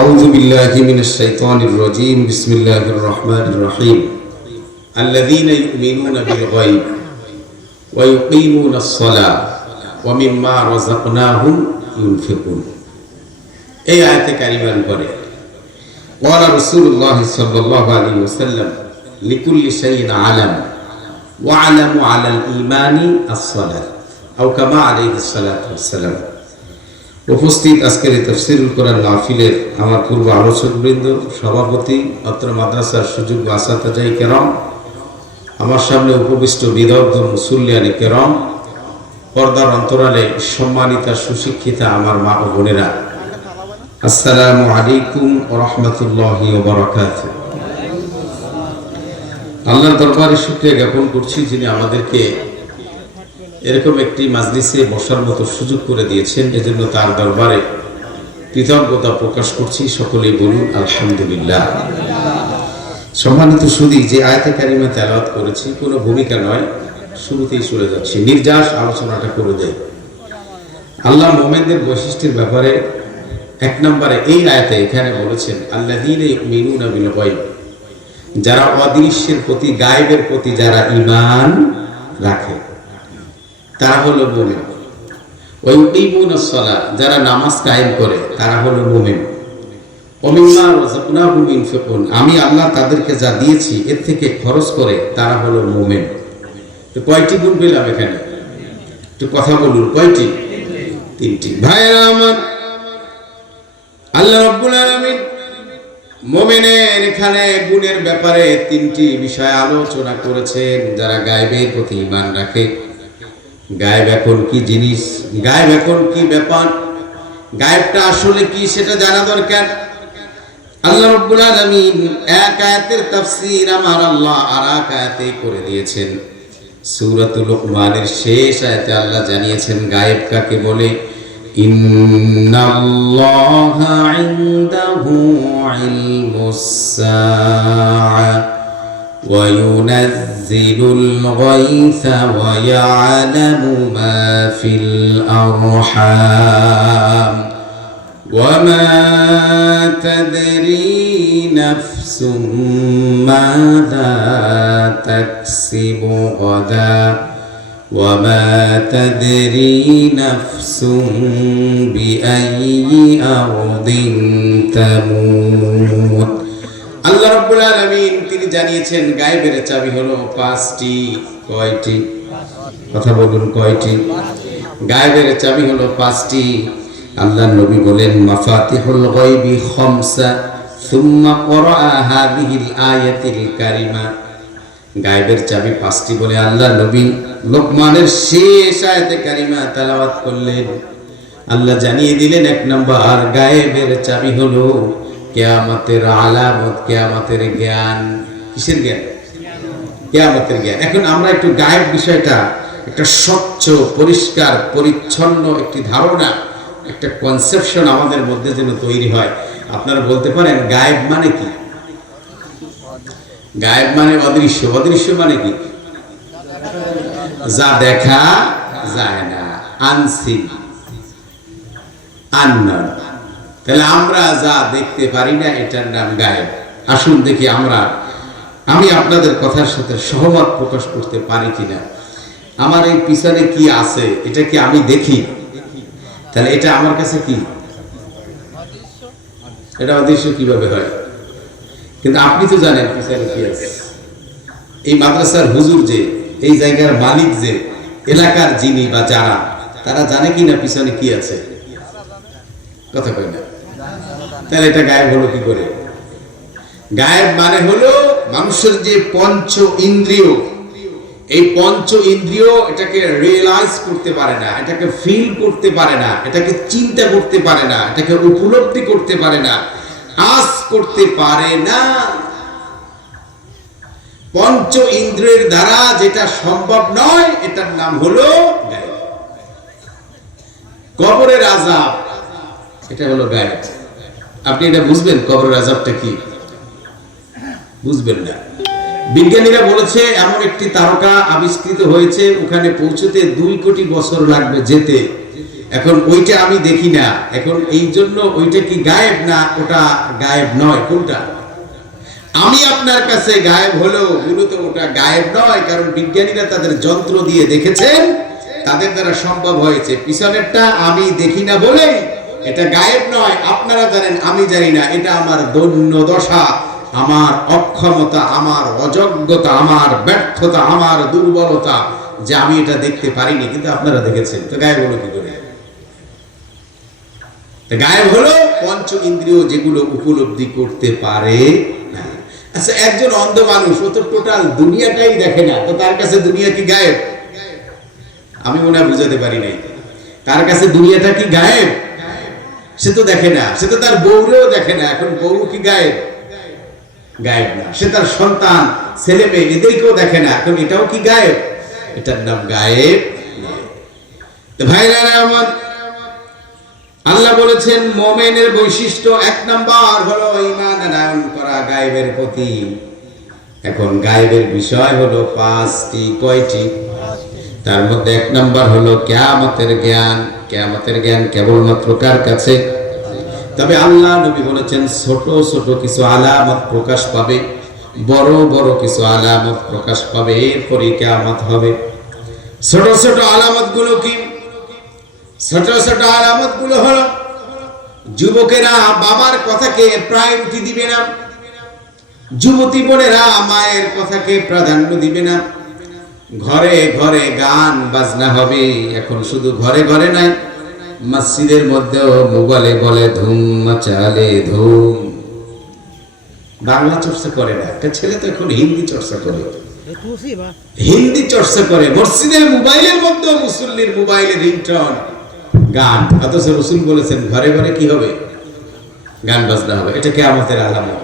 أعوذ بالله من الشيطان الرجيم بسم الله الرحمن الرحيم الذين يؤمنون بالغيب ويقيمون الصلاة ومما رزقناهم ينفقون এই আয়াতে কারিমার পরে قال رسول الله صلى الله عليه وسلم لكل شيء علم وعلم على الإيمان الصلاة أو كما عليه الصلاة والسلام। উপস্থিত আজকের তাফসীরুল কোরআন মাহফিলের আমার পূর্ব আলোচকবৃন্দ, সভাপতি, অত্র মাদ্রাসার সুযোগ্য আসাতাজায়ে কেরাম, আমার সামনে উপবিষ্ট বিদগ্ধ মুসল্লিয়ানে কেরাম, পর্দার অন্তরালে সম্মানিতা সুশিক্ষিতা আমার মা ও বোনেরা, আসসালামু আলাইকুম ওয়া রাহমাতুল্লাহি ওয়া বারাকাতুহু। আল্লাহর দরবারে শুকরিয়া জ্ঞাপন করছি যিনি আমাদেরকে এরকম একটি মাজলিসে বসার মতো সুযোগ করে দিয়েছেন, এজন্য তার দরবারে কৃতজ্ঞতা প্রকাশ করছি। সকলেই বলুন আলহামদুলিল্লাহ। সম্মানিত সুধী, যে আয়াতে কারিমা তেলাওয়াত করেছি কোনো ভূমিকা নয়, শুরুতেই চলে যাচ্ছি, নির্যাস আলোচনাটা করে দেয়। আল্লাহ মুমিনদের বৈশিষ্ট্যের ব্যাপারে এক নম্বরে এই আয়াতে এখানে বলেছেন আল্লাযীনা ইউমিনুনা বিল গায়ব, যারা অদৃশ্যের প্রতি, গায়েবের প্রতি যারা ঈমান রাখে তারা হলো মুমিন। ওয়া ইউকিমুনাস সালাহ, যারা নামাজ কায়েম করে তারা হলো মুমিন। ওয়া মিম্মা রাযাকনাহুম ইউনফিকুন, আমি আল্লাহ তাদেরকে যা দিয়েছি এর থেকে খরচ করে তারা হলো মুমিন। তো কয়টি গুণ পেলাম এখানে? একটু কথা বলুন, কয়টি? তিনটি। ভাইরা আমার, আল্লাহ রাব্বুল আলামিন মুমিনের এখানে গুণের ব্যাপারে তিনটি বিষয় আলোচনা করেছেন। যারা গায়েবের প্রতি ঈমান রাখে, গায়েব এখন কি জিনিস, গায়েব এখন কি ব্যাপার, গায়েবটা আসলে কি সেটা জানা দরকার। আল্লাহ রাব্বুল আলামিন এক আয়াতের তাফসীর আমার আল্লাহ আর এক আয়াতে করে দিয়েছেন। সূরাতুল লুকমানের শেষ আয়াতে আল্লাহ জানিয়েছেন গায়েব কাকে বলে। ইন্নাল্লাহা ইনদাহু ইলমুস সাআ وينزل الغيث ويعلم ما في الأرحام وما تدري نفس ماذا تكسب غدا وما تدري نفس بأي أرض تموت। আল্লাহ রাব্বুল আলামিন তিনি জানিয়েছেন গায়েবের চাবি হলো পাঁচটি। কয়টি? কথা বলুন, কয়টি? গায়েবের চাবি হলো পাঁচটি। আল্লাহর নবী বলেন মাফাতিহুল গায়বি খামসা সুম্মা ক্বরাআ হাযিহিল আয়াতিল কারিমা। গায়েবের চাবি পাঁচটি বলে আল্লাহর নবী লোকমানের শেষ আয়াতে কারিমা তেলাওয়াত করলেন। আল্লাহ জানিয়ে দিলেন এক নাম্বার গায়েবের চাবি হলো কিয়ামতের আলামত, কিয়ামতের জ্ঞান। কিসের জ্ঞান? কিয়ামতের জ্ঞান। এখন আমরা একটু গায়েব বিষয়টা একটা স্বচ্ছ, পরিষ্কার, পরিচ্ছন্ন একটি ধারণা, একটা কনসেপশন আমাদের মধ্যে যেন তৈরি হয়। আপনারা বলতে পারেন গায়েব মানে কি? গায়েব মানে অদৃশ্য। অদৃশ্য মানে কি? যা দেখা যায় না, আনসিন, আননোন। তাহলে আমরা যা দেখতে পারি না এটার নাম গায়েব। আসুন দেখি আমি আপনাদের কথার সাথে সহমত প্রকাশ করতে পারি কিনা। আমার এই পিছনে কি আছে এটা কি আমি দেখি? তাহলে এটা আমার কাছে কি? এটা অদৃশ্য কিভাবে হয়? কিন্তু আপনি তো জানেন পিছনে কি আছে। এই মাদ্রাসার হুজুর যে, এই জায়গার মালিক যে, এলাকার যিনি বা যারা, তারা জানে কি না পিছনে কি আছে? কথা কই না। তাহলে এটা গায়েব হলো কি করে? গায়েব মানে হলো মানুষের যে পঞ্চ ইন্দ্রিয়, এই পঞ্চ ইন্দ্রিয় এটাকে রিয়েলাইজ করতে পারে না, এটাকে ফিল করতে পারে না, এটাকে চিন্তা করতে পারে না, এটাকে উপলব্ধি করতে পারে না, আস করতে পারে না। পঞ্চ ইন্দ্রিয়ের দ্বারা যেটা সম্ভব নয় এটার নাম হলো গায়েব। কবরের আযাব, এটা হলো গায়েব। আপনি এটা বুঝবেন কবরের আযাবটা কি? বুঝবেন না। বিজ্ঞানীরা বলেছে এমন একটি তারকা আবিষ্কৃত হয়েছে, ওখানে পৌঁছতে 2 কোটি বছর লাগবে যেতে। এখন ওইটা আমি দেখি না, এখন এই জন্য ওইটা কি গায়েব না ওটা গায়েব নয়? কোনটা? আমি আপনার কাছে গায়েব হলো, মূলত ওটা গায়েব নয়, কারণ বিজ্ঞানীরা তাদের যন্ত্র দিয়ে দেখেছেন, তাদের দ্বারা সম্ভব হয়েছে। পিছনেরটা আমি দেখি না বলে এটা গায়েব নয়। আপনারা জানেন, আমি জানি না। এটা আমার দৈন্য দশা, আমার অক্ষমতা, আমার অযোগ্যতা, আমার ব্যর্থতা, আমার দুর্বলতা যে আমি এটা দেখতে পারিনি, কিন্তু আপনারা দেখেছেন। তো গায়েব হলো কি করে? গায়েব হলো পঞ্চ ইন্দ্রিয় যেগুলো উপলব্ধি করতে পারে না। আচ্ছা, একজন অন্ধ মানুষ, ও তো টোটাল দুনিয়াটাই দেখে না, তো তার কাছে দুনিয়া কি গায়েব? আমি মনে হয় বুঝাতে পারি নাই। তার কাছে দুনিয়াটা কি গায়েব? সে তো দেখে না, সে তো তার বউরেও দেখে না। এখন বউ কি গায়েব? গায়েব না। সে তার সন্তান, ছেলে মেয়ে, এদেরকেও দেখে না। এখন এটাও কি গায়েব? এটার নাম গায়েব। তো ভাইরা আমার, আল্লাহ বলেছেন মুমিনের বৈশিষ্ট্য 1 নাম্বার হলো ঈমান আনয়ন করা গায়েবের প্রতি। এখন গায়েবের বিষয় হলো 5টি। কয়টি? তার মধ্যে 1 নাম্বার হলো কিয়ামতের জ্ঞান। কিয়ামতের জ্ঞান কেবলমাত্র কার কাছে? তবে আল্লাহ নবী বলেছেন ছোট ছোট কিছু আলামত প্রকাশ পাবে, বড় বড় কিছু আলামত প্রকাশ পাবে, এরপরে কিয়ামত হবে। ছোট ছোট আলামত গুলো কি? ছোট ছোট আলামত গুলো হলো, যুবকেরা বাবার কথাকে প্রায়োরিটি দিবে না, যুবতী বোনেরা মায়ের কথাকে প্রাধান্য দিবে না, ঘরে ঘরে গান বাজনা হবে। এখন শুধু ঘরে ঘরে নাই, মসজিদের মধ্যেও মোবাইলে বলে ধুম মাচালে ধুম। বাংলা চর্চা করে না। একটা ছেলে তো এখন হিন্দি চর্চা করে, হিন্দি চর্চা করে। মসজিদের মোবাইলের মধ্যে মুসল্লির মোবাইলে রিংটন গান। অথচ রাসূল বলেছেন ঘরে ঘরে কি হবে? গান বাজনা হবে। এটা কিয়ামতের আলামত।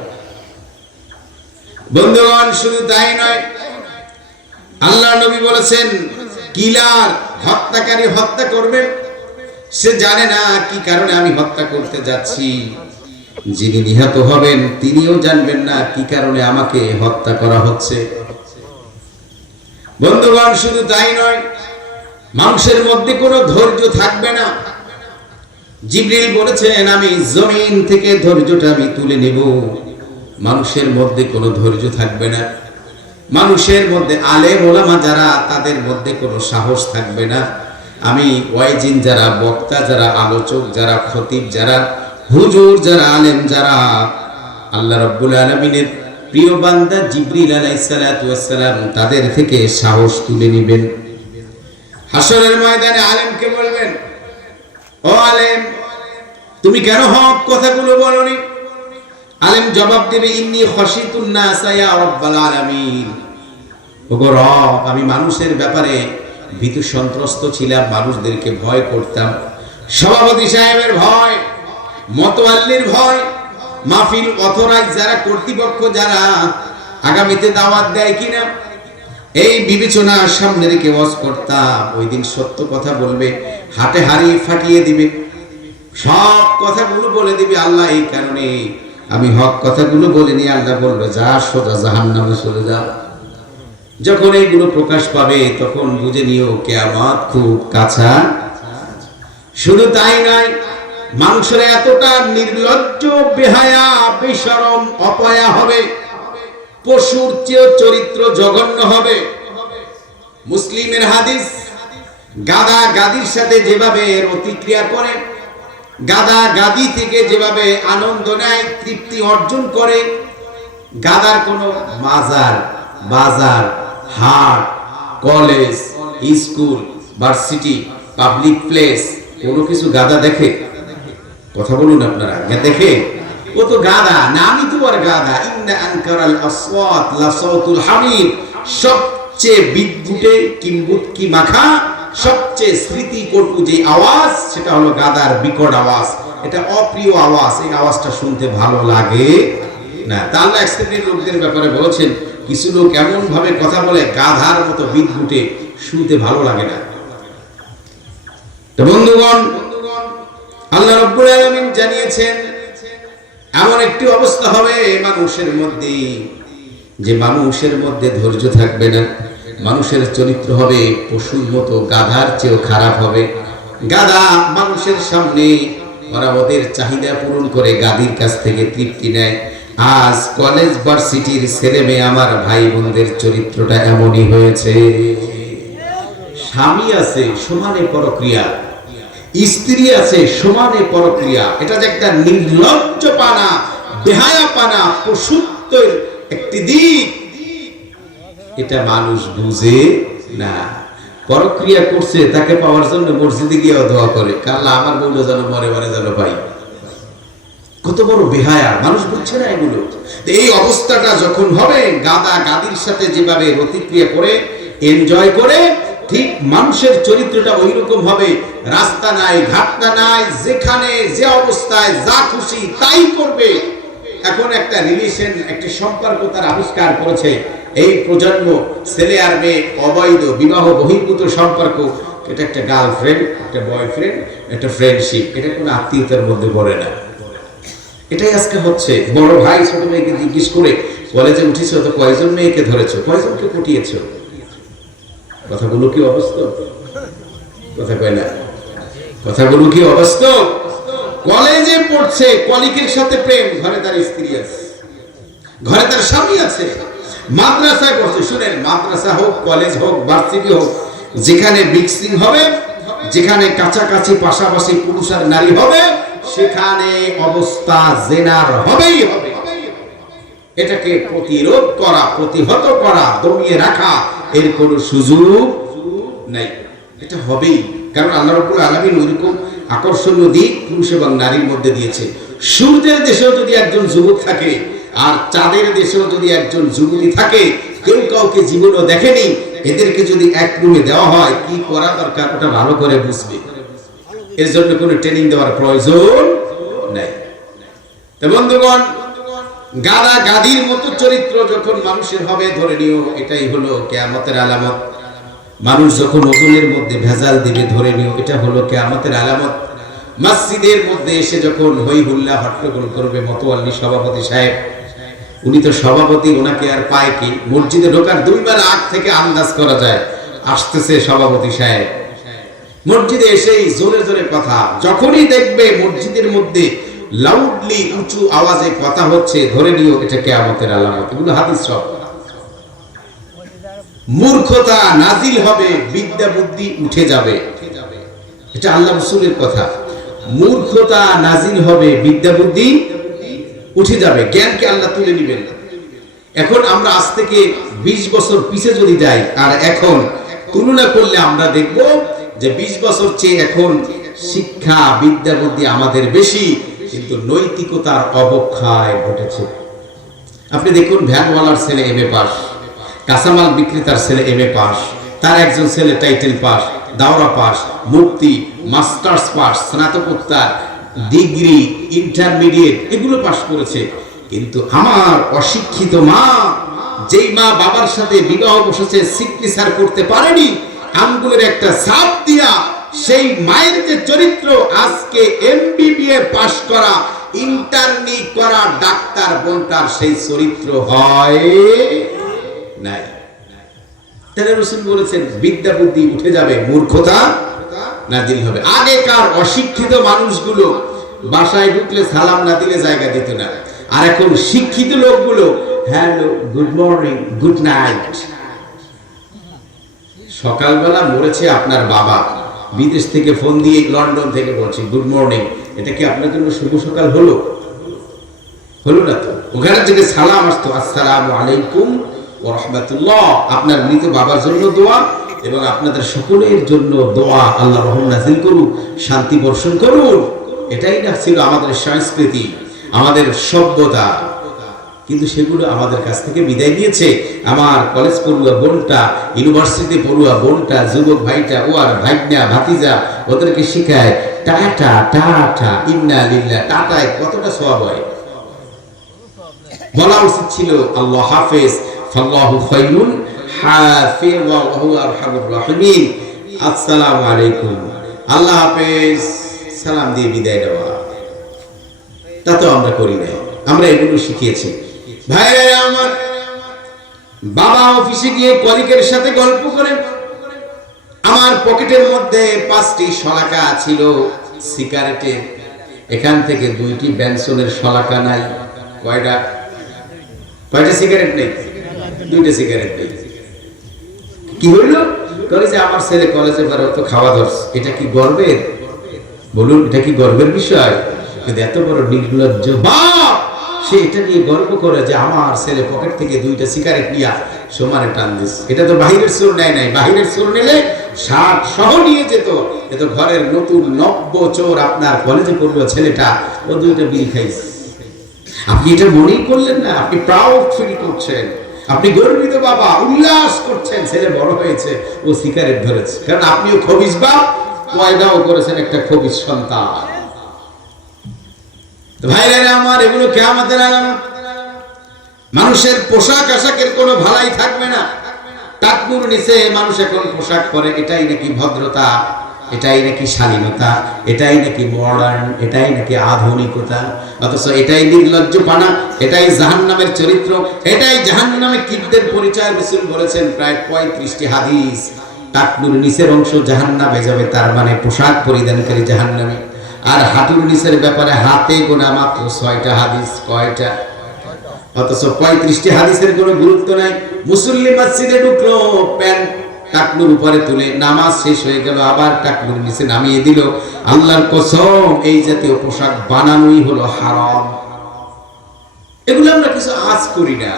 বন্ধুগণ, শুধু তাই নয়, আল্লাহ নবী বলেছেন কিলার, হত্যাকারী হত্যা করবে, সে জানে না কি কারণে আমি হত্যা করতে যাচ্ছি। যিনি নিহত হবেন তিনিও জানবেন না কি কারণে আমাকে হত্যা করা হচ্ছে। বন্ধুগণ, শুধু তাই নয়, মানুষের মধ্যে কোনো ধৈর্য থাকবে না। জিবরিল বলেছেন আমি জমিন থেকে ধৈর্যটা আমি তুলে নেব। মানুষের মধ্যে কোনো ধৈর্য থাকবে না। মানুষের মধ্যে আলেম ওলামা যারা, তাদের মধ্যে কোনো সাহস থাকবে না। আমি ওয়াইজিন যারা, বক্তা যারা, আলোচক যারা, খতিব যারা, হুজুর যারা, আলেম যারা, আল্লাহ রাব্বুল আলামিনের প্রিয় বান্দা জিবরিল আলাইহিস সালাতু ওয়াস সালাম তাদের থেকে সাহস তুলে নেবেন। হাসরের ময়দানে আলেমকে বলবেন, ও আলেম, তুমি কেন হক কথাগুলো বলনি? আলেম জবাব দেবে, ইন্নী খাশিতুন নাস ইয়া রাব্বাল আলামিন। ওগো রব, আমি মানুষের ব্যাপারে ভীতু সন্ত্রস্ত ছিলাম, মানুষদেরকে ভয় করতাম। সভাপতি সাহেবের ভয়, মতওয়াল্লির ভয়, মাহফিল অথরাইজ যারা, কর্তৃপক্ষ যারা আগামীতে দাওয়াত দেয় কিনা, এই বিবেচনা সামনে রেখে ওয়াজ করতাম। ওই দিন সত্য কথা বলবে, হাটে হাড়ি ফাটিয়ে দিবে, সব কথাগুলো বলে দিবে। আল্লাহ এই কারণে আমি হক কথাগুলো বলিনি। আল্লাহ বলবে যা, সোজা জাহান্নামে চলে যা। যখন এইগুলো প্রকাশ পাবে তখন বুঝে নিও কিয়ামত খুব কাছা। শুধু তাই নয়, মানুষের এতটা নির্লজ্জ, বেহায়া, বেশরম, অপয়া হবে, পশুর চেয়ে চরিত্র জঘন্য হবে। মুসলিমের হাদিস, গাদা গাদির সাথে যেভাবে প্রতিক্রিয়া করে, গাদা গাদি থেকে যেভাবে আনন্দ নেয়, তৃপ্তি অর্জন করে, গাদার কোনো মাজার, বাজার, হাট, college, school, varsity, public place কোনো কিছু গাদা দেখে? কথা বলুন আপনারা, দেখে? ও তো গাদা, নামই তো আর গাদা। ইন্না আনকারাল আসওয়াত লাসাউতুল হামির। সবচেয়ে বিদ্যুটে কিম্বুতকি মাখা, সবচেয়ে স্মৃতিকটু যে আওয়াজ, সেটা হলো গাদার বিকট আওয়াজ। এটা অপ্রিয় আওয়াজ, এই আওয়াজটা শুনতে ভালো লাগে না। তা আল্লাহ এক শ্রেণীর লোকদের ব্যাপারে বলেছেন, কিছু লোক এমন ভাবে কথা বলে গাধার মতো বিদ্যুটে, শুনতে ভালো লাগে না। তো বন্ধুগণ, আল্লাহ রাব্বুল আলামিন জানিয়েছেন এমন একটি অবস্থা হবে মানুষের মধ্যে, যে মানুষের মধ্যে ধৈর্য থাকবে না। মানুষের চরিত্র হবে পশুর মতো, গাধার চেয়েও খারাপ হবে। গাদা মানুষের সামনে ওরা ওদের চাহিদা পূরণ করে গাদির কাছ থেকে তৃপ্তি নেয়। আজ কলেজ ভার্সিটির ছেলে মেয়ে আমার ভাই বোনদের চরিত্রটা এমনই হয়েছে। স্বামী আছে সমানে পরক্রিয়া, স্ত্রী আছে সমানে পরক্রিয়া। এটা যে একটা নির্লজ্জপানা, বেহায়াপানা, পশুত্বের একটি দিক, এটা মানুষ বুঝে না। পরক্রিয়া করছে, তাকে পাওয়ার জন্য মসজিদে গিয়ে দোয়া করে, আল্লাহ আমার বউটা যেন মরে মরে যেন পাই। কত বড় বেহায়া, মানুষ বুঝছে না এগুলো। এই অবস্থাটা যখন হবে, গাদা গাদির সাথে যেভাবে প্রতিক্রিয়া করে এনজয় করে, ঠিক মানুষের চরিত্রটা ওই রকম হবে। রাস্তা নাই, ঘাটটা নাই, যেখানে যে অবস্থায় যা খুশি তাই করবে। এখন একটা রিলেশন, একটা সম্পর্ক তার আবিষ্কার করেছে এই প্রজন্ম, ছেলে আর মেয়ে, অবৈধ বিবাহ বহির্ভূত সম্পর্ক। এটা একটা গার্লফ্রেন্ড, একটা বয়ফ্রেন্ড, একটা ফ্রেন্ডশিপ, এটা কোনো আত্মীয়তার মধ্যে পড়ে না। এটাই আজকে হচ্ছে। বড় ভাই ছোট মেয়েকে জিজ্ঞেস করে, কলেজে উঠেছ তো কয়জন মেয়েকে ধরেছো, কয়জনকে পটিয়েছো? কথাগুলো কি অবাস্তব? কথা কয় না, কথাগুলো কি অবাস্তব? কলেজে পড়ছে, কলিগের সাথে প্রেম, ঘরে তার স্ত্রী আছে, ঘরে তার স্বামী আছে। মাদ্রাসায় পড়ছে, শুনেন, মাদ্রাসা হোক, কলেজ হোক, ভার্সিটি হোক, যেখানে মিক্সিং হবে, যেখানে কাছাকাছি পাশাপাশি পুরুষ আর নারী হবে, সেখানে অবস্থা জেনার হবেই হবে। এটাকে প্রতিরোধ করা, প্রতিহত করা, দমিয়ে রাখা এর কোনো সুযোগ নাই। এটা হবেই, কারণ আল্লাহ রাব্বুল আলামিন ওইরকম আকর্ষণীয় দিক পুরুষ এবং নারীর মধ্যে দিয়েছে। সূর্যের দেশেও যদি একজন যুবক থাকে, আর চাঁদের দেশেও যদি একজন যুবতী থাকে, কেউ কাউকে জীবনও দেখেনি, এদেরকে যদি এক রুমে দেওয়া হয়, কি করা দরকার ওটা ভালো করে বুঝবে। এর জন্য কোনো ট্রেনিং দেওয়ার প্রয়োজন নাই। তো বন্ধুগণ, গাদা গাদির মতো চরিত্র যখন মানুষের হবে, ধরে নিও এটাই হলো কিয়ামতের আলামত। মানুষ যখন ওজনের মধ্যে ভেজাল দিবে, ধরে নিও এটা হলো কিয়ামতের আলামত। মসজিদের মধ্যে এসে যখন হই হুল্লা হট্টগোল করবে মতোয়াল্লি সভাপতি সাহেব, উনি তো সভাপতি, ওনাকে আর পায় কি? মসজিদে ঢোকার 2 বেলা আগ থেকে আন্দাজ করা যায় আসতেছে সভাপতি সাহেব। মসজিদে এসেই জোরে জোরে কথা, যখনই দেখবে মসজিদের মধ্যে লাউডলি উঁচু আওয়াজে কথা হচ্ছে, ধরে নিও এটা কিয়ামতের আলামত। এগুলো হাদিস সব। মূর্খতা নাজিল হবে, বিদ্যা বুদ্ধি উঠে যাবে, এটা আল্লাহ রাসূলের কথা। মূর্খতা নাজিল হবে, বিদ্যা বুদ্ধি উঠে যাবে, জ্ঞানকে আল্লাহ তুলে নেবেন। এখন আমরা আজ থেকে 20 বছর পিছে যদি যাই আর এখন তুলনা করলে আমরা দেখব যে 20 বছর চেয়ে এখন শিক্ষা, বিদ্যা বুদ্ধি আমাদের বেশি, কিন্তু নৈতিকতার অবক্ষয় ঘটেছে। আপনি দেখুন, ভ্যানওয়ালার ছেলে এমএ পাস, কাঁচামাল বিক্রেতার ছেলে এমএ পাস, তার একজন ছেলে টাইটেল পাস, দাওরা পাস, মুফতি, মাস্টার্স পাস, স্নাতকোত্তর, ডিগ্রি, ইন্টারমিডিয়েট এগুলো পাস করেছে। কিন্তু আমার অশিক্ষিত মা, যেই মা বাবার সাথে বিবাহ বসেছে, সিগনেচার করতে পারেনি, আঙ্গুলের একটা ছাপ দিয়া, সেই মায়ের যে চরিত্র, আজকে এমবিবিএ পাস করা, ইন্টার্নি করা ডাক্তার বোনটার সেই চরিত্র হয় নাই। তাহলে রাসূল বলেছেন বিদ্যা বুদ্ধি উঠে যাবে, মূর্খতা নাজিল হবে। আগেকার অশিক্ষিত মানুষগুলো বাসায় ঢুকলে সালাম না দিলে জায়গা দিত না, আর এখন শিক্ষিত লোকগুলো hello, good morning, good night. সকালবেলা মরেছে আপনার বাবা, বিদেশ থেকে ফোন দিয়ে লন্ডন থেকে বলছি গুড মর্নিং, এটা কি আপনার জন্য শুভ সকাল হলো? হলো না তো। ওখানে থেকে সালাম আসতো, আসসালামু আলাইকুম ওয়া রাহমাতুল্লাহ, আপনার মৃত বাবার জন্য দোয়া এবং আপনাদের সকলের জন্য দোয়া, আল্লাহ রহম নাজিল করুন, শান্তি বর্ষণ করুন। এটাই না ছিল আমাদের সংস্কৃতি, আমাদের সভ্যতা। কিন্তু সেগুলো আমাদের কাছ থেকে বিদায় নিয়েছে। আমার কলেজ পড়ুয়া বোনটা, ইউনিভার্সিটি পড়ুয়া বোনটা, যুবক ভাইটা, ও আর ভাইনা ভাতিজা, ওদেরকে শিখায় টাটা টাটা, ইন্না লিল্লাহ। টাটায় কতটা সওয়াব হয়। বলা উচিত ছিল আল্লাহ হাফেজ, ফাল্লাহু খায়রুন হাফিজ ওয়া হুয়া আরহামুর রাহিমিন, আসসালামু আলাইকুম, আল্লাহ হাফেজ, সালাম দিয়ে বিদায় দেওয়া। তা তো আমরা করি না, আমরা এগুলো শিখিয়েছি। ভাইরা আমার, বাবা অফিসে গিয়ে কলিগের সাথে গল্প করে, আমার পকেটের মধ্যে 5টি শলাকা ছিল সিগারেটের, এখান থেকে 2টি বেনসনের শলাকা নাই। কয়টা সিগারেট নেই? 2টা সিগারেট নেই। কি হইলো? বলে যে আমার ছেলে কলেজে পড়ে, তো খাওয়া ধরছে। এটা কি গর্বের? বলুন, এটা কি গর্বের বিষয়? কিন্তু এত বড় নির্লজ্জ বাপ, সে এটা নিয়ে গর্ব করে যে আমার ছেলে পকেট থেকে 2টা সিগারেট নিয়ে সমানে টান দিচ্ছে। এটা তো বাহিরের চোর নেয় নাই। বাহিরের চোর নিলে 60 সহ নিয়ে যেত। এ তো ঘরের নতুন নব্য চোর। আপনার কলেজে পড়লো ছেলেটা, ও 2টা বিড়ি খাইছে। আপনি এটা মনেই করলেন না? আপনি প্রাউড ফিল করছেন, আপনি গর্বিত বাবা, উল্লাস করছেন, ছেলে বড় হয়েছে, ও সিগারেট ধরেছে। কারণ আপনিও খবিস বাপ, পয়দাও করেছেন একটা খবিস সন্তান। ভাইরা আমার, এগুলো কিয়ামতের আলামত। মানুষের পোশাক আশাকের কোনো ভালাই থাকবে না। টাকনুর নিচে মানুষ এখন পোশাক পরে, এটাই নাকি ভদ্রতা, এটাই নাকি শালীনতা, এটাই নাকি মডার্ন, এটাই নাকি আধুনিকতা। অথচ এটাই নির্লজ্জপানা, এটাই জাহান্নামের চরিত্র, এটাই জাহান্নামে কীটদের পরিচয়। রাসূল বলেছেন প্রায় 35টি হাদিস, টাকনুর নিচের অংশ জাহান্নামে যাবে, তার মানে পোশাক পরিধানকারী জাহান্নামী। আর হাঁটুর নিচের ব্যাপারে হাতে গোনা মাত্র 6টা হাদিস। কয়টা? অথচ 35টি হাদিসের কোনো গুরুত্ব নাই। মুসল্লি মসজিদে ঢুকলো, প্যান্ট টাকনুর উপরে তুলে, নামাজ শেষ হয়ে গেল, আবার টাকনুর নিচে নামিয়ে দিল। আল্লাহর কসম, এই জাতীয় পোশাক বানানোই হলো হারাম। এগুলো আমরা কিছু আজ করি না,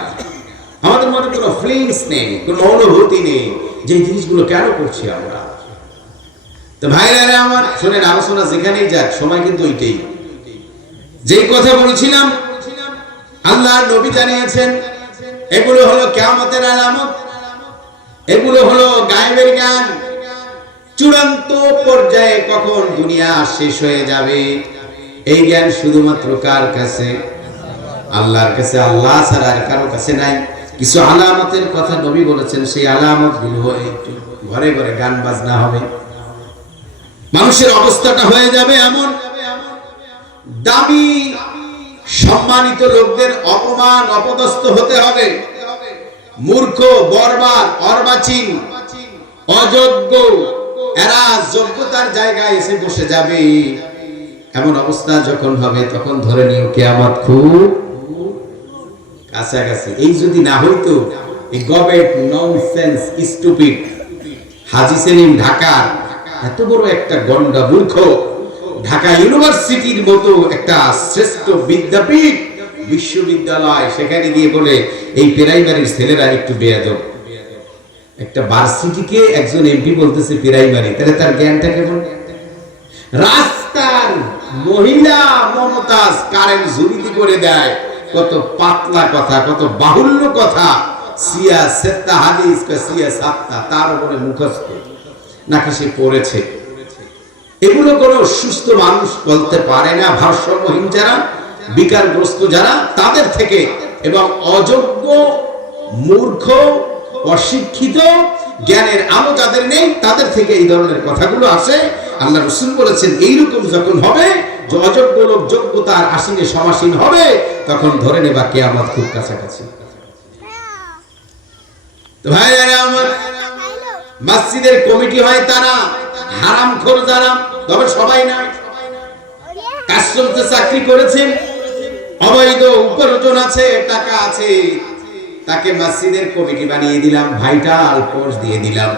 আমাদের মধ্যে কোনো ফিলিংস নেই, কোনো অনুভূতি নেই যে এই জিনিসগুলো কেন করছি আমরা। তো ভাইরা আমার শুনেন, আলোচনা যেখানেই যাক, সময় কিন্তু ওইটাই। যেই কথা বলছিলাম, আল্লাহর নবী জানিয়েছেন এগুলো হলো কিয়ামতের আলামত, এগুলো হলো গায়েবের জ্ঞান। চূড়ান্ত পর্যায়ে কখন দুনিয়া শেষ হয়ে যাবে, এই জ্ঞান শুধুমাত্র কার কাছে? আল্লাহর কাছে। আল্লাহ ছাড়া আর কারো কাছে নাই। কিছু আলামতের কথা নবী বলেছেন, সেই আলামত গুলো একটু ঘরে ঘরে গান বাজনা হবে। মানুষের অবস্থাটা হয়ে যাবে এমন, দামি সম্মানিত লোকদের অপমান অপদস্থ হতে হবে। মূর্খ, বর্বর, অর্বাচীন, অযোগ্য, এরা যোগ্যতার জায়গায় এসে বসে যাবে। এমন অবস্থা যখন হবে, তখন ধরে নিও কিয়ামত খুব কাছাকাছি। এই যদি না হইতো, এই গবেট ননসেন্স স্টুপিড হাজী সেলিম ঢাকার এত বড় একটা গন্ডা মূর্খ, ঢাকা ইউনিভার্সিটির মতো একটা শ্রেষ্ঠ বিদ্যাপীঠ, বিশ্ববিদ্যালয়, সেখানে গিয়ে বলে এই প্রাইমারির ছেলেরা একটু বেয়াদব। একটা ভার্সিটিকে একজন এমপি বলতেছে প্রাইমারি, তাহলে তার জ্ঞানটা কেমন? রাস্তার মহিলা মমতাজ কারেন্ট ঝুড়িতে করে দেয়, কত পাতলা কথা, কত বাহুল্য কথা। সিয়া সেত্তা হাদিস কা সিয়া সাত্তা, তার উপরে মুখস্থ নাকি সে পড়েছে। এগুলো কোন সুস্থ মানুষ বলতে পারে না। ভারসাম্যহীন যারা, বিকারগ্রস্ত যারা, তাদের থেকে, এবং অযোগ্য, মূর্খ, অশিক্ষিত, জ্ঞানের আলো যাদের নেই, তাদের থেকে এই ধরনের কথাগুলো আসে। আল্লাহ রাসূল বলেছেন এইরকম যখন হবে, যে অযোগ্য লোক যোগ্যতার আসীনে সমাসীন হবে, তখন ধরে নেবা কিয়ামত খুব কাছাকাছি। তো ভাইরা আমার, মসজিদের কমিটি হয় তারা, হারামখোর যারা, তবে সবাই না। কাজ চলতে চাকরি করেছেন, অবৈধ উপার্জন আছে, টাকা আছে, তাকে মসজিদের কমিটি বানিয়ে দিলাম, ভাইটাল পোস্ট দিয়ে দিলাম।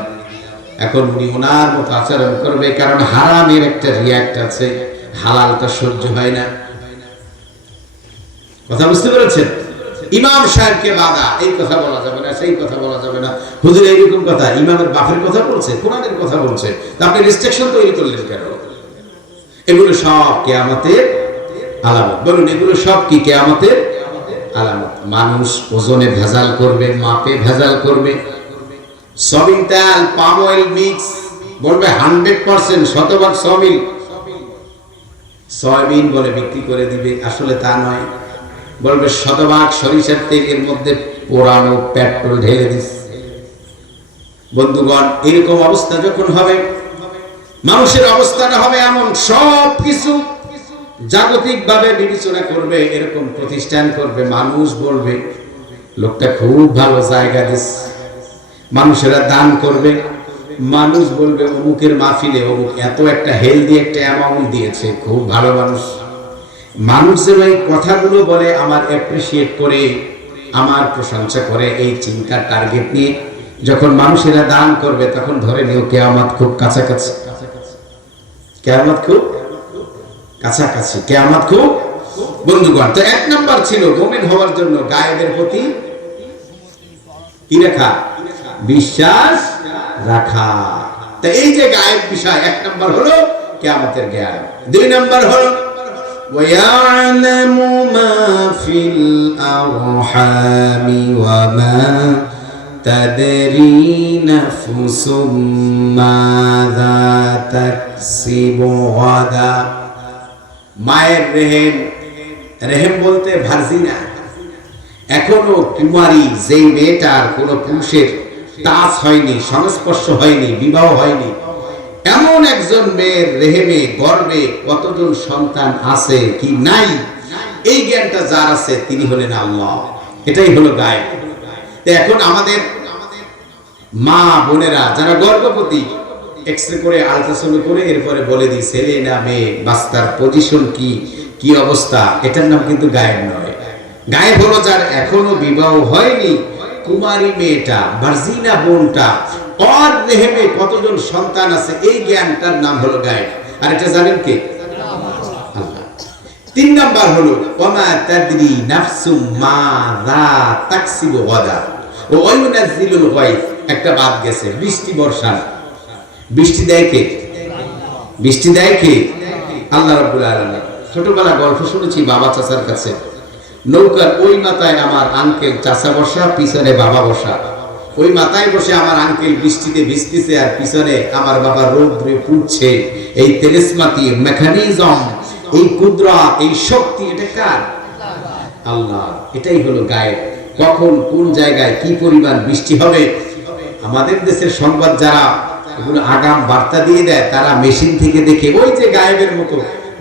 এখন উনি ওনার মতো আচরণ করবে, কারণ হারামের একটা রিয়াক্ট আছে, হালালটা সহ্য হয় না। কথা বুঝতে পেরেছেন? ইমাম সাহেবকে বাধা, এই কথা বলা যাবে না, সেই কথা বলা যাবে না, হুজুর এইরকম কথা, ইমামের বাপের কথা বলছে, কোরআনের কথা বলছে, তা আপনি রেস্ট্রিকশন তৈরি করলেন কেন? এগুলো সব কিয়ামতের আলামত। বলুন, এগুলো সব কি কিয়ামতের আলামত? মানুষ ওজনে ভেজাল করবে, মাপে ভেজাল করবে, সয়াবিন তেল, পাম অয়েল মিক্স, বলবে 100% শতভাগ সয়াবিন, সয়াবিন বলে বিক্রি করে দিবে, আসলে তা নয়। বলবে শতভাগ সরিষার তেল, এর মধ্যে পোড়ানো পেট্রোল ঢেলে দিচ্ছে। বন্ধুগণ, এরকম অবস্থা যখন হবে, মানুষের অবস্থাটা হবে এমন, সব কিছু জাগতিকভাবে বিবেচনা করবে, এরকম প্রতিষ্ঠান করবে, মানুষ বলবে লোকটা খুব ভালো জায়গা দিচ্ছে, মানুষেরা দান করবে, মানুষ বলবে অমুকের মাহফিলে অমুক এত একটা হেলদি একটা অ্যামাউন্ট দিয়েছে, খুব ভালো মানুষ। মানুষ যেন এই কথাগুলো বলে আমার অ্যাপ্রিসিয়েট করে, আমার প্রশংসা করে, এই চিন্তার টার্গেট নিয়ে যখন মানুষেরা দান করবে তখন ধরে নিও কিয়ামত খুব কাছাকাছি। কিয়ামত খুব কাছাকাছি, কিয়ামত খুব। বন্ধুগণ, তো এক নাম্বার ছিল মুমিন হওয়ার জন্য গায়েবের প্রতি কি রাখা? বিশ্বাস রাখা। তা এই যে গায়েব বিষয়, এক নাম্বার হলো কিয়ামতের জ্ঞান। দুই নাম্বার হলো وَيَعْلَمُ مَا فِي الْأَرْحَامِ وَمَا تَدْرِي نَفْسٌ مَاذَا تَكْسِبُ غَدًا। মায়ের রেহেম, রেহেম বলতে ভার্জিনা, এখনো কুমারী যেই মেয়েটার কোনো পুরুষের টাচ হয়নি, সংস্পর্শ হয়নি, বিবাহ হয়নি, এমন একজন মেয়ের রেহেমে গর্ভে কতজন সন্তান আছে কি নাই, এই জ্ঞানটা যার আছে তিনি হলেন আল্লাহ। এটাই হলো গায়েব। এখন আমাদের মা বোনেরা যারা গর্ভবতী, এক্সরে করে আল্ট্রাসাউন্ড করে এরপরে বলে দিই ছেলে না মেয়ে, বাচ্চার পজিশন কি, কি অবস্থা, এটার নাম কিন্তু গায়েব নয়। গায়েব হলো যার এখনো বিবাহ হয়নি, কুমারী মেয়েটা, ভার্জিনা বোনটা, ওর রেহেমে কতজন সন্তান আছে, এই জ্ঞানটার নাম হলো গায়েব। আর এটা জানেন কে? আল্লাহ। তিন নাম্বার হলো ওয়ামা তাদরি নাফসুম মাযা তাকসিবু গাদা ওয়া ইউনাজ্জিলুল গায়থ। একটা বাদ গেছে, বৃষ্টি বর্ষা। বৃষ্টি দেয় কে? বৃষ্টি দেয় কে? আল্লাহ রাব্বুল আলামিন। ছোটবেলা গল্প শুনেছি বাবা চাচার কাছে, নৌকার ওই মাথায় আমার আঙ্কেল চাচা বসা, পিছনে বাবা বসা। ওই মাথায় বসে আমার আঙ্কেল বৃষ্টিতে ভিজতেছে আর পিছনে আমার বাবা রৌদ্রে পুড়ছে। এই তেলেসমাতি মেকানিজম, এই কুদরত, এই শক্তি, এটা কার? আল্লাহ। এটাই হলো গায়েব। কখন কোন জায়গায় কি পরিমাণ বৃষ্টি হবে, আমাদের দেশের সংবাদ যারা এগুলো আগাম বার্তা দিয়ে দেয়, তারা মেশিন থেকে দেখে, ওই যে গায়েবের মতো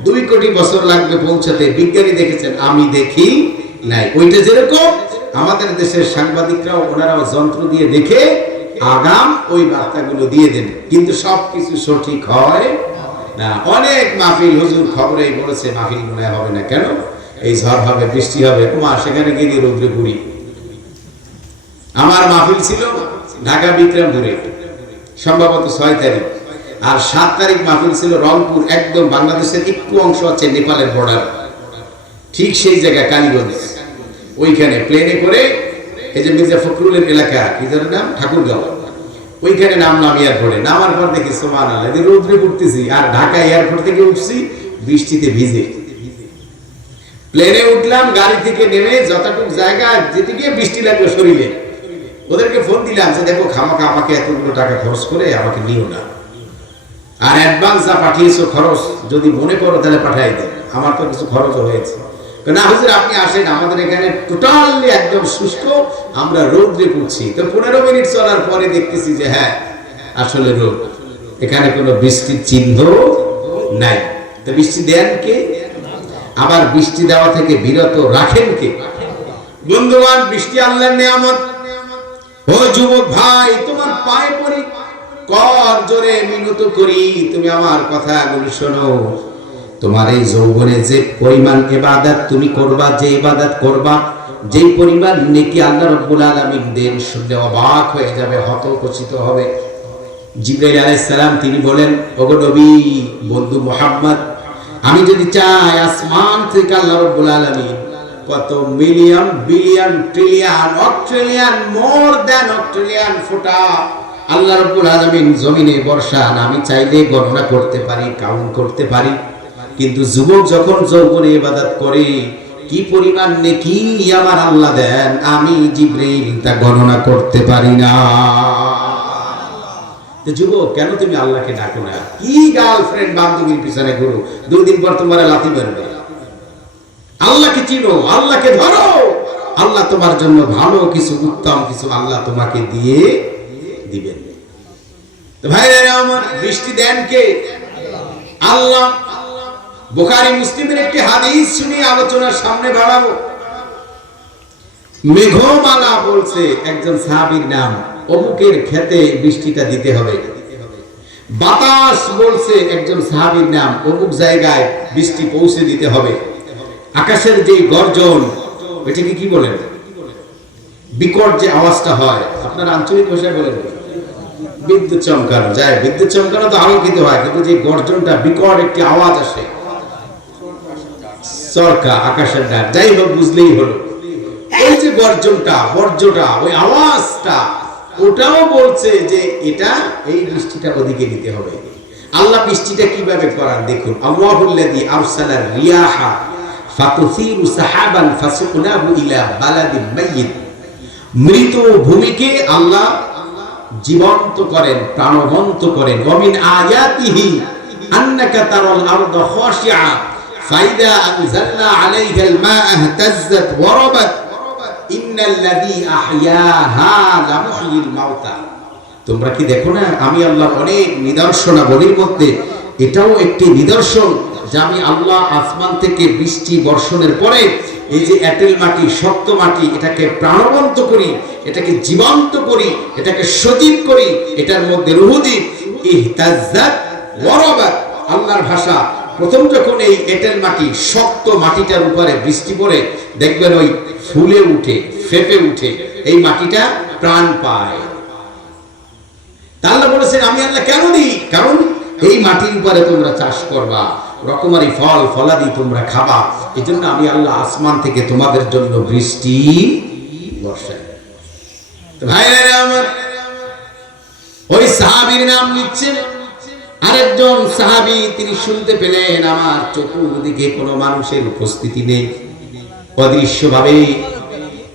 2 কোটি বছর লাগবে পৌঁছাতে, বিজ্ঞানী দেখেছেন, আমি দেখি নাই। ওইটা যেরকম আমাদের দেশের সাংবাদিকরাও ওনারাও যন্ত্র দিয়ে দেখে আগাম ওই বার্তাগুলো দিয়ে দেন, কিন্তু সবকিছু সঠিক হয় না। অনেক মাহফিল হুজুর খবরেই বলেছে মাহফিল মনে হবে না, কেন? এই ঝড় হবে, বৃষ্টি হবে, ওমা সেখানে গিয়ে রৌদ্রে পুরি। আমার মাহফিল ছিল ঢাকা বিক্রমপুরে, সম্ভবত 6 তারিখ, আর 7 তারিখ মাহফিল ছিল রংপুর, একদম বাংলাদেশের একটু অংশ আছে নেপালের বর্ডার, ঠিক সেই জায়গা কালীগঞ্জ। ওইখানে প্লেনে করে, এই যে মির্জা ফখরুলের এলাকা, কি যেন নাম, ঠাকুরগাঁও, ওইখানে নামলাম এয়ারপোর্টে। নামার পর দেখি সুবহানাল্লাহ, রৌদ্রে ঘুরতেছি, আর ঢাকা এয়ারপোর্ট থেকে উঠছি বৃষ্টিতে ভিজে। প্লেনে উঠলাম, গাড়ি থেকে নেমে যতটুকু জায়গা যেতে গিয়ে বৃষ্টি লাগলো শরীরে, ওদেরকে ফোন দিলাম যে দেখো খামাখা আমাকে এতগুলো টাকা খরচ করে আমাকে নিও না, আর অ্যাডভান্স যা পাঠিয়েছো খরচ যদি মনে করো তাহলে পাঠাই দেন, আমার তো কিছু খরচও হয়েছে। না হুজুর আপনি আসেন, আমাদের এখানে টোটালি একদম শুষ্ক, আমরা রোদ্রে পড়ছি। তো 15 মিনিট চলার পরে দেখতেছি যে হ্যাঁ আসলে রোদ, এখানে কোনো বৃষ্টির চিহ্ন নাই। তো বৃষ্টি দেন কে? আবার বৃষ্টি দেওয়া থেকে বিরত রাখেন কে? বন্ধুগণ, বৃষ্টি আল্লাহর নিয়ামত। ও যুবক ভাই, তোমার পায়ে পড়ি, কর জোরে মিনত করি, তুমি আমার কথাগুলো শোনো। তোমার এই যৌবনে যে পরিমাণ ইবাদত তুমি করবা, যে ইবাদত করবা, যে পরিমাণ নেকি আল্লাহ রাব্বুল আলামিন দেন, শুনলে অবাক হয়ে যাবে, হতচকিত হবে। জিবরাইল আলাইহিস সালাম তিনি বলেন, ওগো নবী, বন্ধু মুহাম্মদ, আমি যদি চাই আসমান থেকে আল্লাহ রাব্বুল আলামিন কত million, billion, trillion, Australian, more than Australian ফোঁটা আল্লাহ রাব্বুল আলামিন জমিনে বর্ষান, আমি চাইলে গণনা করতে পারি, কাউন্ট করতে পারি। কিন্তু যুবক যখন যৌবনে ইবাদত করে কি পরিমাণ নেকি আমার আল্লাহ দেন, আমি জিবরাইল তা গণনা করতে পারি না। তো যুবক, কেন তুমি আল্লাহকে ডাকো না? কি গার্লফ্রেন্ড বান্ধবীর পিছনে ঘুরো, 2 দিন পর তোমার লাথি মারবে। আল্লাহকে চিনো, আল্লাহকে ধরো, আল্লাহ তোমার জন্য ভালো কিছু, উত্তম কিছু আল্লাহ তোমাকে দিয়ে দিবেন। তো ভাইরা আমার, বৃষ্টি দেন কে? আল্লাহ। বুখারী মুসলিমের একটি হাদিস শুনি আলোচনার সামনে বাড়াবো। মেঘমালা বলছে একজন সাহাবীর নাম, অমুকের খেতে বৃষ্টিটা দিতে হবে। বাতাস বলছে একজন সাহাবীর নাম, অমুক জায়গায় বৃষ্টি পৌঁছে দিতে হবে। আকাশের যে গর্জন, এটাকে কি বলেন? বিকট যে আওয়াজটা হয়, আপনার আঞ্চলিক ভাষায় বলেন বিদ্যুৎ চমকানো যায়। বিদ্যুৎ চমকানো তো আলোকিত হয়, কিন্তু যে গর্জনটা বিকট একটি আওয়াজ আসে, সরকা আকাশের ডাক, যাই হোক বুঝলেই হলো। এই যে গর্জনটা, বর্জ্যটা, ওই আওয়াজটা, ওটাও বলছে যে এটা, এই বৃষ্টিটা ওদিকে দিতে হবে। আল্লাহ বৃষ্টিটা কিভাবে করার দেখুন। আল্লাহুল্লাযী আরসালার রিয়াহা ফাতুসিরু সাহাবান ফাসুকনাহু ইলা বালাদিন মাইয়িত। মৃত ভূমিকে আল্লাহ জীবন্ত করেন, প্রাণবন্ত করেন। ওয়া মিন আয়াতিহি আন্নাকা তারাল আরদা খাশিআ ফাইদা আনজালনা আলাইহাল মাআ ইহতাজ্জাত ওয়া রাবাত ইন্নাল্লাযী আহইয়াহা লামুহয়িল মাউতা। তোমরা কি দেখো না, আমি আল্লাহর অনেক নিদর্শনাবলীর মধ্যে এটাও একটি নিদর্শন যে আমি আল্লাহ আসমান থেকে বৃষ্টি বর্ষণের পরে এই যে এঁটেল মাটি, শক্ত মাটি, এটাকে প্রাণবন্ত করি, এটাকে জীবন্ত করি, এটাকে সজীব করি, এটার মধ্যে রূহ দিই। ইহতাজ্জাত ওয়া রাবাত, আল্লাহর ভাষা। প্রথম যখন এই এঁটেল মাটি, শক্ত মাটিটার উপরে বৃষ্টি পড়ে, দেখবেন ওই ফুলে উঠে, ফেপে উঠে, এই মাটিটা প্রাণ পায়। আল্লাহ বলেছেন আমি আল্লাহ কেন দিই? কারণ এই মাটির উপরে তোমরা চাষ করবা, রকমারি ফল ফলাদি তোমরা খাবা, এই জন্য আমি আল্লাহ আসমান থেকে তোমাদের জন্য বৃষ্টি বর্ষাই। ভাইরা আমার, ওই সাহাবীর নাম নিচ্ছেন। আরেকজন সাহাবী, তিনি শুনতে পেলেন আমার চতুর্দিকে কোনো মানুষের উপস্থিতি নেই, অদৃশ্যভাবে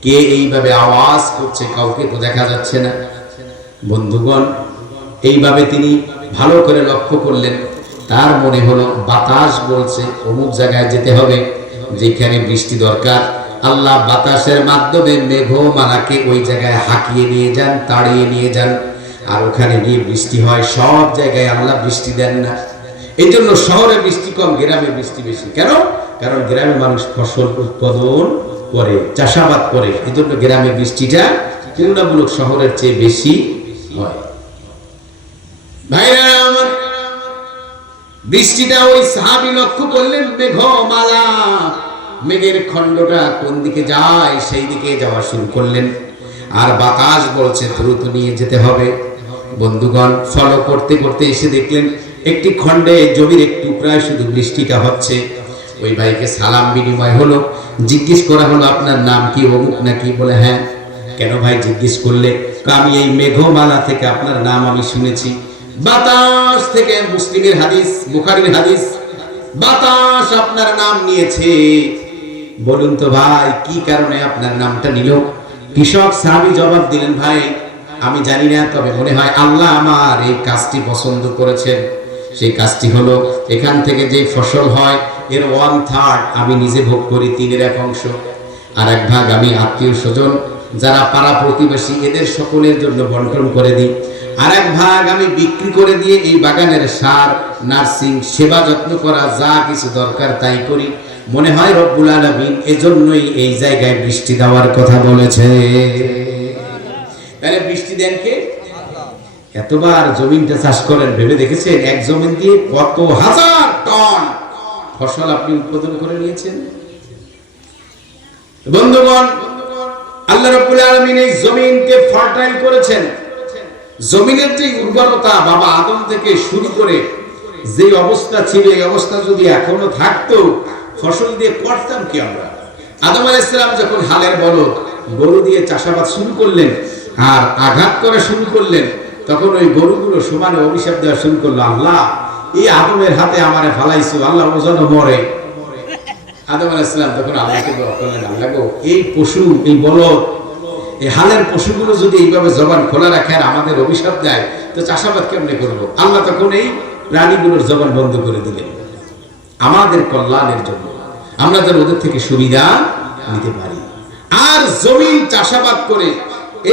কে এইভাবে আওয়াজ করছে, কাউকে তো দেখা যাচ্ছে না। বন্ধুগণ, এইভাবে তিনি ভালো করে লক্ষ্য করলেন। তার মনে হলো বাতাস বলছে অমুক জায়গায় যেতে হবে, যেখানে বৃষ্টি দরকার। আল্লাহ বাতাসের মাধ্যমে মেঘমালাকে ওই জায়গায় হাঁকিয়ে নিয়ে যান, তাড়িয়ে নিয়ে যান, আর ওখানে গিয়ে বৃষ্টি হয়। সব জায়গায় আল্লাহ বৃষ্টি দেন না। এই জন্য শহরে বৃষ্টি কম, গ্রামে বৃষ্টি বেশি। কেন? কারণ গ্রামে মানুষ ফসল উৎপাদন করে, চাষাবাদ করে, এই জন্য গ্রামে বৃষ্টিটা তুলনামূলক শহরের চেয়ে বেশি হয়। ভাইরা আমার, বৃষ্টিটা ওই সাহাবী লক্ষ্য করলেন, মেঘমালা, মেঘের খণ্ডটা কোন দিকে যায় সেই দিকে যাওয়া শুরু করলেন। আর বাতাস বলছে দ্রুত নিয়ে যেতে হবে। বন্ধুগণ, ফলো করতে করতে এসে দেখলেন একটি খণ্ডে জমির এক টুকরায় শুধু বৃষ্টিটা হচ্ছে। ওই ভাইকে সালাম বিনিময় হলো, জিজ্ঞেস করা হলো আপনার নাম কি? অমুক নাকি? বলে হ্যাঁ। কেন ভাই জিজ্ঞেস করলে? আমি এই মেঘমালা থেকে আপনার নাম আমি শুনেছি। বাতাস থেকে, মুসলিমের হাদিস, বুখারীর হাদিস, বাতাস আপনার নাম নিয়েছে। বলুন তো ভাই, কি কারণে আপনার নামটা নিল? কৃষক সাহাবী জবাব দিলেন, ভাই আমি জানি না, তবে মনে হয় আল্লাহ আমার এই কাজটি পছন্দ করেছেন। সেই কাজটি হলো এখান থেকে যে ফসল হয় এর 1/3 আমি নিজে ভোগ করি, 3/1 অংশ, আর 1 ভাগ আমি আত্মীয় স্বজন যারা পাড়া প্রতিবেশী এদের সকলের জন্য বন্টন করে দিই, আর 1 ভাগ আমি বিক্রি করে দিয়ে এই বাগানের সার, নার্সিং, সেবা যত্ন করা যা কিছু দরকার তাই করি। মনে হয় রব্বুল আলামিন এজন্যই এই জায়গায় বৃষ্টি দেওয়ার কথা বলেছে। তাহলে বৃষ্টি দেন কে? এতবার জমিনটা চাষ করেন, ভেবে দেখেছেন এক জমিন দিয়ে কত হাজার টন ফসল আপনি উৎপাদন করে নিয়েছেন? বন্ধুগণ, আল্লাহ রাব্বুল আলামিন এই জমিনকে ফার্টাইল করেছেন। জমিনের যে উর্বরতা বাবা আদম থেকে শুরু করে যে অবস্থা ছিল, এই অবস্থা যদি এখনো থাকতো, ফসল দিয়ে করতাম কি আমরা? আদম আলাইহিস সালাম যখন হালের বলদ গরু দিয়ে চাষাবাদ শুরু করলেন আর আঘাত করা শুরু করলেন, তখন ওই গরুগুলো সমানে অভিশাপ দেওয়া শুরু করলো, আল্লাহ এই আদমের হাতে আমারে ফালাইছো, আল্লাহ ওজন মরে। আদম আলাইহিস সালাম তখন আল্লাহকে দোয়া করলেন, আল্লাহ গো, এই পশু, এই বলদ, এই হালের পশুগুলো যদি এইভাবে জবান খোলা রাখে আর আমাদের অভিশাপ দেয়, তো চাষাবাদ কেমনে করবো? আল্লাহ তখন এই প্রাণীগুলোর জবান বন্ধ করে দিলেন আমাদের কল্যাণের জন্য, আমরা যেন ওদের থেকে সুবিধা নিতে পারি। আর জমিন চাষাবাদ করে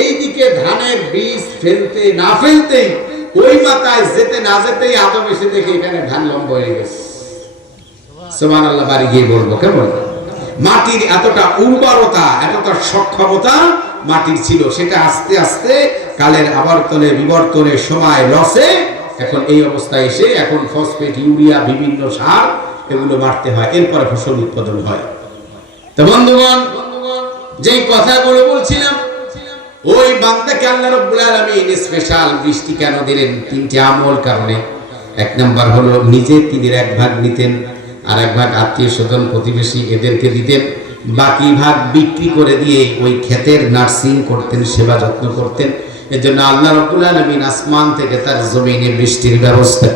এইদিকে ধানের বীজ ফেলতে না ফেলতেই, ওই মাথায় যেতে না যেতেই আদম এসে দেখে এখানে ধান লম্বা হয়ে গেছে। সুবহানাল্লাহ, বাড়ি গিয়ে বলবো কেমন? মাটির এতটা উর্বরতা, এতটা সক্ষমতা মাটির ছিল, সেটা আস্তে আস্তে কালের আবর্তনে বিবর্তনের সময় লসে এখন এই অবস্থায় এসে এখন ফসফেট, ইউরিয়া, বিভিন্ন সার এগুলো মারতে হয়, এরপরে ফসল উৎপাদন হয়। তো বন্ধুগণ, যে কথাগুলো বলছিলাম, ওই বান্দাকে আল্লাহ রাব্বুল আলামিন স্পেশাল বৃষ্টি কেন দিলেন? তিনটি আমল কারণে। এক নাম্বার হলো নিজে তিনি এক ভাগ নিতেন, আর এক ভাগ আত্মীয় স্বজন প্রতিবেশী এদেরকে দিতেন, বাকি ভাগ বিক্রি করে দিয়ে ওই ক্ষেতের নার্সিং করতেন, সেবা যত্ন করতেন। এজন্য আল্লাহ রাব্বুল আলামিন আসমান থেকে তার জমিনে বৃষ্টির ব্যবস্থা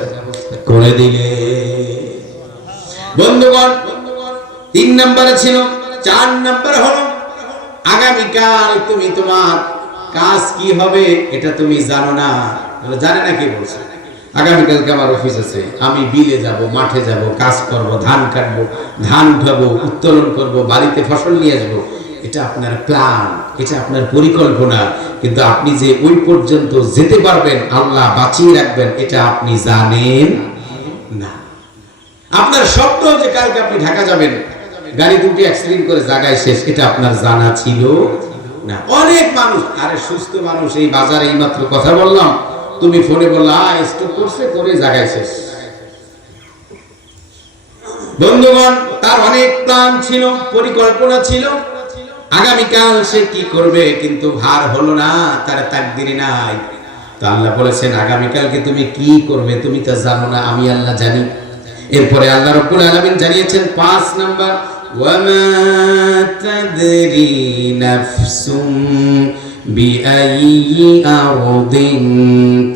করে দিলেন। বন্ধুগণ, 3 নম্বরে ছিল। 4 নম্বর হলো আগামীকাল তুমি তোমার কাজ কি হবে এটা তুমি জানো না। জানে না কে বলছে? আগামীকালকে আমার অফিস আছে, আমি বিলে যাব, মাঠে যাব, কাজ করব, ধান কাটবো, ধান উঠাবো, উত্তোলন করব, বাড়িতে ফসল নিয়ে আসবো। এটা আপনার প্ল্যান, এটা আপনার পরিকল্পনা, কিন্তু আপনি যে ওই পর্যন্ত যেতে পারবেন, আল্লাহ বাঁচিয়ে রাখবেন, এটা আপনি জানেন না। আপনার স্বপ্ন যে কালকে আপনি ঢাকা যাবেন, গাড়ি দুটি অ্যাক্সিডেন্ট করে জায়গায় শেষ, এটা আপনার জানা ছিল না। অনেক মানুষ, আরে সুস্থ মানুষ, এই বাজারে এইমাত্র কথা বললাম, তুমি ফোনে বললা স্ট্রোক করছে, করে জায়গায় শেষ। বন্ধুগণ, তার অনেক প্ল্যান ছিল, পরিকল্পনা ছিল, আগামীকাল সে কি করবে, কিন্তু ভার হলো না, তার তাকদিরে নাই। তো আল্লাহ বলেছেন আগামীকালকে তুমি কি করবে তুমি তা জানো না, আমি আল্লাহ জানি। এরপরে আল্লাহ রাব্বুল আলামিন জানিয়েছেন 5 নাম্বার, ওয়ামা তাদরি নাফসুম বিআইয়ি আরদিন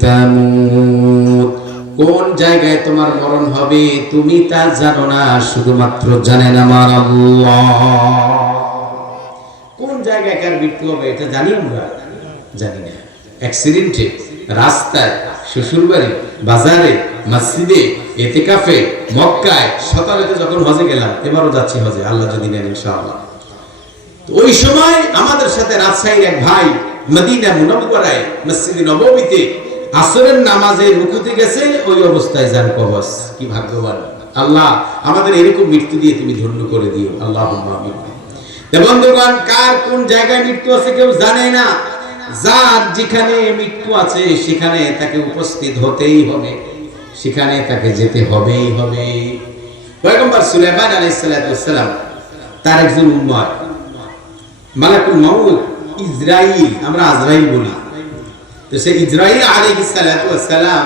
তামুত। কোন জায়গায় তোমার মরণ হবে তুমি তা জানো না, শুধুমাত্র জানেন আমার আল্লাহ। কোন জায়গায় কার মৃত্যু হবে এটা জানি আমরা? জানি না। অ্যাক্সিডেন্টে, রাস্তায়, শ্বশুরবাড়ি, বাজারে, মসজিদে, ইতিকাফে, মক্কায়, সকালেতে যখন হজে গেলাম, এবারও যাচ্ছি হজে, আল্লাহ যদি নেন ইনশাআল্লাহ। ওই সময় আমাদের সাথে রাজশাহীর এক ভাই মদিনা মুনাওয়ারায় মসজিদে নববীতে আসরের নামাজে রুকুতে গেছে, ওই অবস্থায় যান কবজ। কি ভাগ্যবান! আল্লাহ আমাদের এরকম মৃত্যু দিয়ে তুমি ধন্য করে দিও, আল্লাহুম্মা আমিন। বন্ধুগণ, কার কোন জায়গায় মৃত্যু আছে কেউ জানে না। যার যেখানে মৃত্যু আছে সেখানে তাকে উপস্থিত হতেই হবে, সেখানে তাকে যেতে হবেই হবে। পয়গম্বর সুলাইমান আলাইহিস সালাম তার একজন উম্মত, মালাকুল মাউত ইসরাইল, আমরা আজরাইল বলি, তো সেই ইসরাইল আলাইহিস সালাম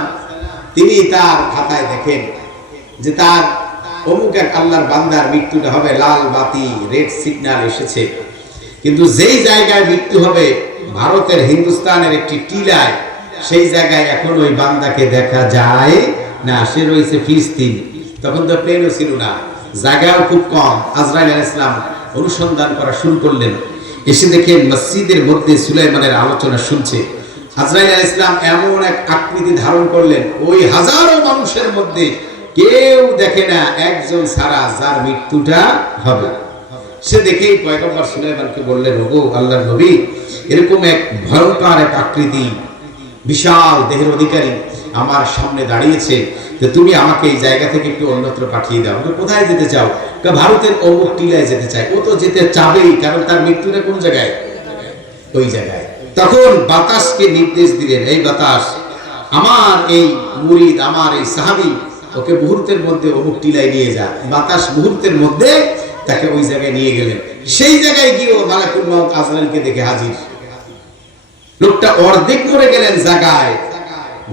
তিনি তার খাতায় দেখেন যে তার অমুক এক আল্লাহর বান্দার মৃত্যুটা হবে, লাল বাতি, রেড সিগন্যাল এসেছে। কিন্তু যেই জায়গায় মৃত্যু হবে ভারতের হিন্দুস্তানের একটি টিলায়, সেই জায়গায় এখন ওই বান্দাকে দেখা যায় না, সে রয়েছে ফিলিস্তিন। তখন তো প্লেনও ছিল না, জায়গাও খুব কম। আজরাইল আলাইহিস সালাম অনুসন্ধান করা শুরু করলেন। এসে দেখেন মসজিদের মধ্যে সুলাইমানের আলোচনা শুনছে। আজরাইল আলাইহিস সালাম এমন এক আকৃতি ধারণ করলেন, ওই হাজারো মানুষের মধ্যে কেউ দেখে না একজন ছাড়া যার মৃত্যুটা হবে। সে দেখেই পয়গম্বর সুলাইমানকে বললেন, ওগো আল্লাহর নবী, এরকম এক ভয়ঙ্কর এক আকৃতি, বিশাল দেহের অধিকারী আমার সামনে দাঁড়িয়েছে, তো তুমি আমাকে এই জায়গা থেকে একটু অন্যত্র পাঠিয়ে দাও। কোথায় যেতে চাও? ভারতের অমুক টিলায় যেতে চাই। ও তো যেতে চাবেই, কারণ তার মৃত্যুটা কোন জায়গায়? ওই জায়গায়। তখন বাতাসকে নির্দেশ দিলেন, এই বাতাস, আমার এই মুরিদ, আমার এই সাহাবী, ওকে মুহূর্তের মধ্যে অমুক টিলায় নিয়ে যা। বাতাস মুহূর্তের মধ্যে তাকে ওই জায়গায় নিয়ে গেলেন। সেই জায়গায় গিয়ে মালাকুল মাউত আজরাইলকে দেখে হাজির। লোকটা অর্ধেক মরে গেলেন জায়গায়।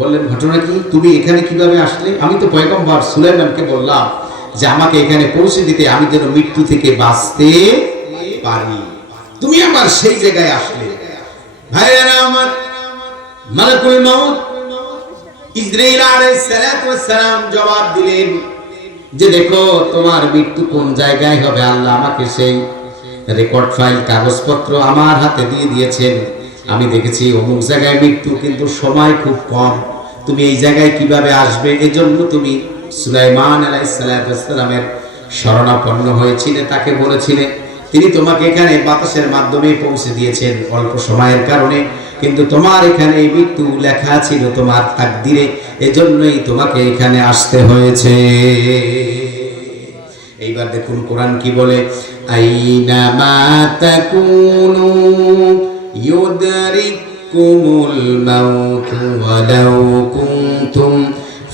বললেন, ঘটনা কি? তুমি এখানে কিভাবে আসলে? আমি তো পয়গম্বর সুলাইমানকে বললাম যে আমাকে এখানে পৌঁছে দিতে, আমি যেন মৃত্যু থেকে বাঁচতে পারি, তুমি আবার সেই জায়গায় আসলে। ভাইরা আমার, মালাকুল মাউত ইসরাঈল আলাইহিস সালাম জবাব দিলেন যে দেখো তোমার মৃত্যু কোন জায়গায় হবে, আল্লাহ আমাকে সেই রেকর্ড ফাইল, কাগজপত্র আমার হাতে দিয়ে দিয়েছেন। আমি দেখেছি অমুক জায়গায় মৃত্যু, কিন্তু সময় খুব কম। তুমি এই জায়গায় কিভাবে আসবে? এজন্য তুমি সুলাইমান আলাইহিস সালামের শরণাপন্ন হয়েছিলে, তাকে বলেছিলে, তিনি তোমাকে এখানে বাতাসের মাধ্যমে পৌঁছে দিয়েছেন অল্প সময়ের কারণে, কিন্তু তোমার এখানে মৃত্যু লেখা ছিল তোমার তাকদিরে, এজন্যই তোমাকে এখানে আসতে হয়েছে। এইবার দেখুন কোরআন কি বলে, আইনামা তাকুনু ইউদরিকুমুল মাউতু ওয়ালাউ কুনতুম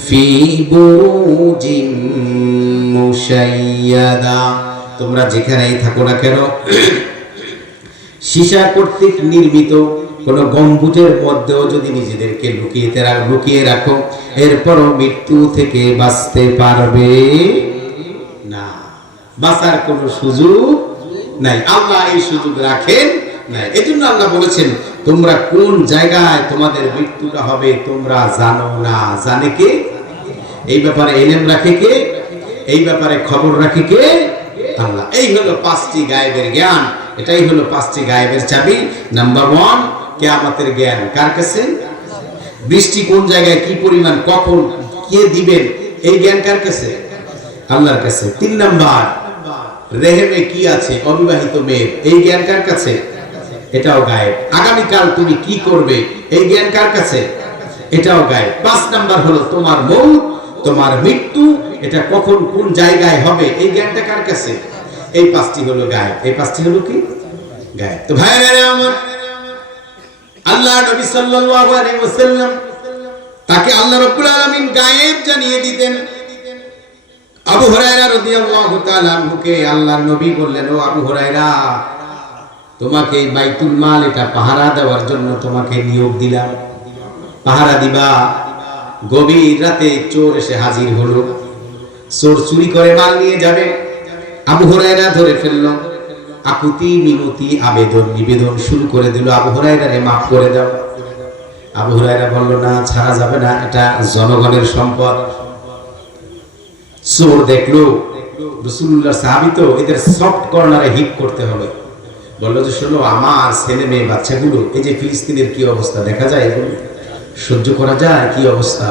ফি বুরুজিম মুশাইয়াদা। তোমরা যেখানেই থাকো না কেন সীসা কর্তৃক নির্মিত কোন গম্বুজের মধ্যেও যদি নিজেদেরকে লুকিয়ে রাখো, এরপরও মৃত্যু থেকে বাঁচতে পারবে না। বাঁচার কোন সুযোগ নাই, আল্লাহ এই সুযোগ রাখেন নাই। এজন্য আল্লাহ বলেছেন তোমরা কোন জায়গায় তোমাদের মৃত্যুটা হবে তোমরা জানো না। জানে কে? এই ব্যাপারে ইলম রাখে কে? এই ব্যাপারে খবর রাখে কে? আল্লাহ। এই হলো পাঁচটি গায়েবের জ্ঞান, এটাই হলো পাঁচটি গায়েবের চাবি। নাম্বার 1, কিয়ামতের জ্ঞান কার কাছে? বৃষ্টি কোন জায়গায় কি পরিমাণ কখন কে দিবেন এই জ্ঞান কার কাছে? আল্লাহর কাছে। 3 নাম্বার, রেহেমে কি আছে অবিবাহিত মেয়ে, এই জ্ঞান কার কাছে? এটাও গায়েব। আগামীকাল তুমি কি করবে এই জ্ঞান কার কাছে? এটাও গায়েব। 5 নাম্বার হলো তোমার মৌত, তোমার মৃত্যু, এটা কখন কোন জায়গায় হবে এই জ্ঞানটা কার কাছে? এই 5টি হলো গায়েব। এই 5টি হলো কি? গায়েব। তো ভাইরা আমার, আল্লাহ নবী সাল্লাল্লাহু আলাইহি ওয়াসাল্লাম তাকে আল্লাহ রাব্বুল আলামিন গায়েব জানিয়ে দিতেন। আবু হুরায়রা রাদিয়াল্লাহু তাআলা আনহুকে আল্লাহর নবী বললেন, ও আবু হুরায়রা, তোমাকে এই বাইতুল মাল এটা পাহারা দেওয়ার জন্য তোমাকে নিয়োগ দিলাম। পাহারা দিবা। গভীর রাতে চোর এসে হাজির হলো, চোর চুরি করে মাল নিয়ে যাবে। আবু হুরায়রা ধরে ফেললো, আকুতি মিনতি আবেদন নিবেদন শুরু করে দিল, আবু হুরায়রারে মাফ করে দাও। আবু হুরায়রা বলল, না, ছাড়া যাবে না, এটা জনগণের সম্পদ। চোর দেখলো রাসূলুল্লাহর সাহাবী তো, এদের সফট কর্নারে হিট করতে হবে। বললো যে শোনো, আমার ছেলে মেয়ে বাচ্চাগুলো, এই যে ফিলিস্তিনের কি অবস্থা দেখা যায়, এগুলো সহ্য করা যায়? কি অবস্থা,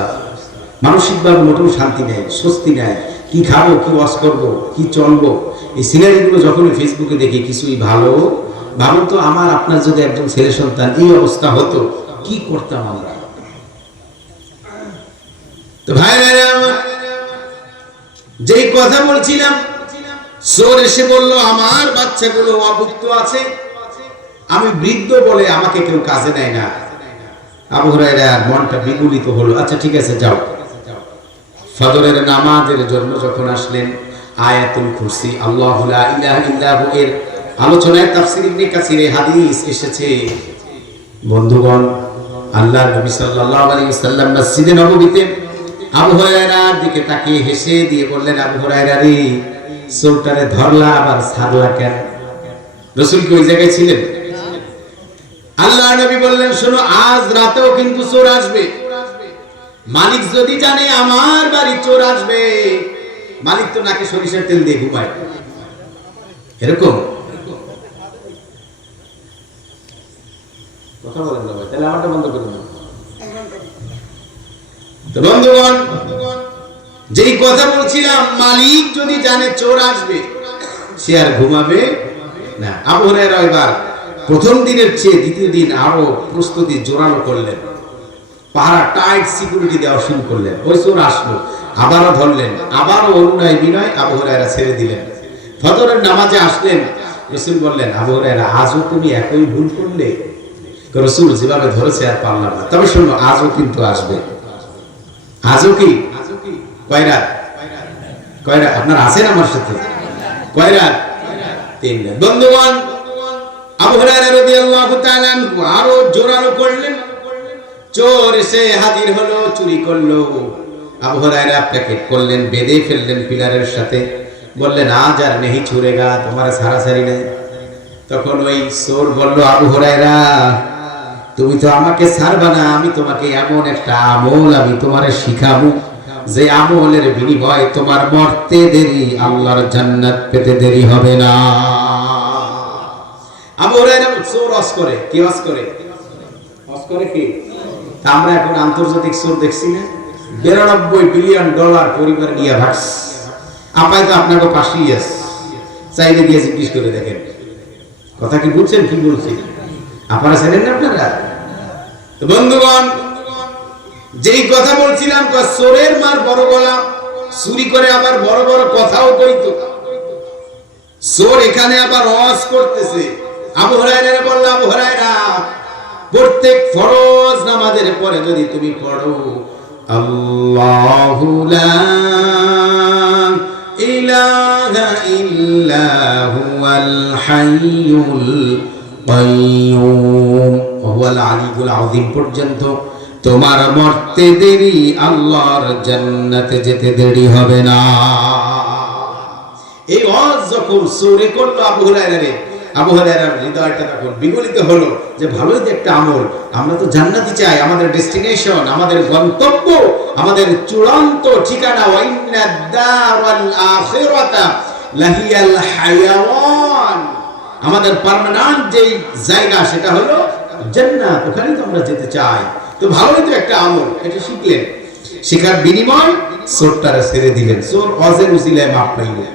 মানসিকভাবে মোটেও শান্তি নেই, স্বস্তি নেই। কি খাবো, কি ওয়াশ করবো, কি চলবো, এই সিনারিগুলো যখনই ফেসবুকে দেখি কিছুই ভালো। ভাবুন তো, আমার আপনার যদি একজন ছেলে সন্তান এই অবস্থা হতো, কি করতাম আমরা? তো ভাইরা আমার, যেই কথা বলছিলাম, চোর এসে বলল আমার বাচ্চাগুলো অভুক্ত আছে, আমি বৃদ্ধ বলে আমাকে কেউ কাজে নেয় না। আবু হুরায়রার মনটা বিগলিত হলো। আচ্ছা ঠিক আছে, যাও। ফজরের নামাজের জন্য যখন আসলেন, আয়াতুল কুরসি, আল্লাহু লা ইলাহা ইল্লাহু এর আলোচনায় তাফসীর ইবনে কাসিরে হাদিস এসেছে। বন্ধুগণ, আল্লাহর নবী সাল্লাল্লাহু আলাইহি ওয়াসাল্লাম মসজিদে নববীতে আবু হুরায়রার দিকে তাকিয়ে হেসে দিয়ে বললেন, আবু হুরায়রা রে, চোরটারে ধরলা আবার ছাড়লা কেন? রাসূল কি ওই জায়গায় ছিলেন? আল্লাহ নবী বললেন, শোনো, আজ রাতেও কিন্তু চোর আসবে। মালিক যদি জানে আমার বাড়ি চোর আসবে, মালিক তো নাকে সরিষার তেল দিয়ে ঘুমায়। এরকম কথা বলেন না ভাই, তাহলে আমারটা বন্ধ করুন। তো বন্ধুগণ, যেই কথা বলছিলাম, মালিক যদি জানে চোর আসবে, সে আর ঘুমাবে না। আবু হুরায়রা এবার প্রথম দিনের চেয়ে দ্বিতীয় দিন আরো প্রস্তুতি জোরালো করলেন, পাহারা টাইট সিকিউরিটি দেওয়া শুরু করলেন। ওই চোর আসলো, আবারও ধরলেন, আবারও অনুনয় বিনয় আবু হুরায়রা ছেড়ে দিলেন। ফজরের নামাজে আসলেন, রাসূল বললেন, আবু হুরায়রা, আজও তুমি একই ভুল করলে? রাসূল, যেভাবে ধরেছে আর পারলাম না। তবে শোনো, আজও কিন্তু আসবে। আজও কি? কয়রা? কয়রা? আপনার আছেন আমার সাথে? কয়রা? 3 রাত। বন্ধুগণ, আবু হুরায়রা রাদিয়াল্লাহু তাআলা আরো জোরালো করলেন, চোর এসে হাজির হলো, চুরি করলো। আবু হুরায়রা প্যাকেট করলেন, বেঁধে ফেললেন পিলারের সাথে, বললেন, আজ আর নেহি ছুড়েগা, তোমার ছাড়াছাড়ি নেই। তখন ওই চোর বলল, আবু হুরায়রা, তুমি তো আমাকে ছাড়বা না, আমি তোমাকে এমন একটা আমল আমি তোমারে শিখাবো, যে আমলের বিনিময়ে তোমার মরতে দেরি, আল্লাহর জান্নাত পেতে দেরি হবে না। আবু হুরায়রা চোর ওয়াজ করে, কি ওয়াজ করে? ওয়াজ করে কি? আমরা এখন আন্তর্জাতিক চোর দেখছি না, $92 বিলিয়ন পরিবার নিয়ে ভাগস। আপাই তো আপনাকে পাশেই আছে, চাইলে দিয়ে জিজ্ঞেস করে দেখেন। কথা কি বুঝছেন? কি বলছি আপনারা জানেন না আপনারা? তো বন্ধুগণ, যেই কথা বলছিলাম, চোরের মার বড় গলা, চুরি করে আবার বড় বড় কথাও কইতো। চোর এখানে আবার ওয়াজ করতেছে। আবু হুরায়রা বলল, আবু হুরায়রা, প্রত্যেক ফরজ নামাজের পরে যদি তুমি পড়ো, আল্লাহু লা ইলাহা ইল্লা হুয়াল হাইয়ুল কাইয়্যুম ওয়া হুয়াল আলিয়্যুল আযীম পর্যন্ত তোমার মরতে দেরি, আল্লাহর জান্নাতে যেতে দেরি হবে না। এই ওয়াজ যখন সূরা করলো আবু হুরায়রার হৃদয়টা তখন বিগলিত হলো যে ভালোই তো একটা আমল, আমরা তো জান্নাতি চাই, আমাদের ডেস্টিনেশন, আমাদের গন্তব্য, আমাদের চূড়ান্ত ঠিকানা, ওয়া ইন্নাদ দারাল আখিরাতা লাহিয়াল হায়াওয়ান, আমাদের পার্মানেন্ট যেই জায়গা সেটা হলো জান্নাত, ওখানে তো আমরা যেতে চাই। তো ভালোই তো একটা আমল, এটা শিখলেন, শেখার বিনিময় চোরটারে ছেড়ে দিলেন, চোর ওয়াজের উসিলায় মাপ পাইলেন।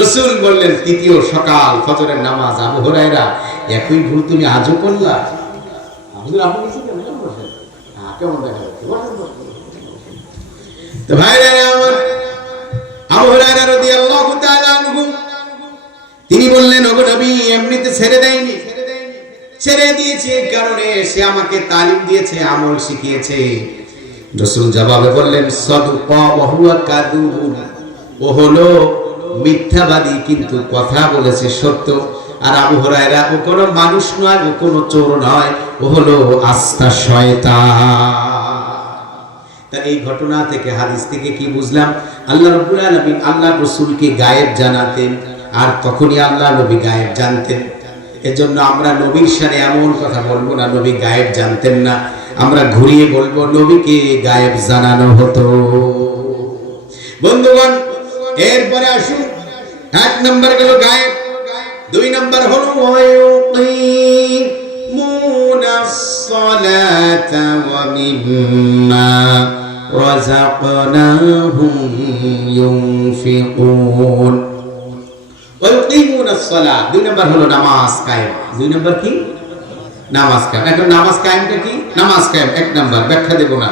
রাসূল বললেন তৃতীয় সকাল ফজরের নামাজ, আবু হুরায়রা একই ভুল তুমি আজও করলা? হুজুর আপনি কিছু কেমন বসেন? হ্যাঁ কেমন দেখা যাচ্ছে, তো ভাইরা আমার আবু হুরায়রা রাদিয়াল্লাহু তাআলা আনহু তিনি বললেন, ওগো নবী এমনিতে ছেড়ে দেয়নি, ছেড়ে দিয়েছে কারণে সে আমাকে তালিম দিয়েছে, আমল শিখিয়েছে। রাসূল জবাবে বললেন, সাদাকা ওয়া হুয়া কাযুবুন, ও হলো মিথ্যাবাদী কিন্তু কথা বলেছে সত্য। আর আবু হুরায়রা ও কোনো মানুষ নয়, ও কোনো চোর নয়, ও হলো আস্তা শয়তান। তা এই ঘটনা থেকে, হাদিস থেকে কি বুঝলাম? আল্লাহ রাব্বুল আলামিন আল্লাহ রাসূলকে গায়েব জানাতেন, আর তখনই আল্লাহ নবী গায়েব জানতেন। এজন্য আমরা নবীর সাথে এমন কথা বলবো না নবী গায়েব জানতেন না, আমরা ঘুরিয়ে বলবো নবীকে গায়েব জানানো হতো। বন্ধুগণ, এরপরে আসুন, এক নম্বর গেল গায়েব, দুই নম্বর হলো ওয়ায়ুকিমুনাস সালাতা ওয়া মিম্মা রাযাকনাহুম ইউনফিকুন। ওয়ায়ুকিমুনাস সালাত, দুই নম্বর হলো নামাজ কায়েম। দুই নম্বর কি? নামাজ কায়েম। এখন নামাজ কায়েমটা কি? নামাজ কায়েম এক নম্বর, ব্যাখ্যা দেব না,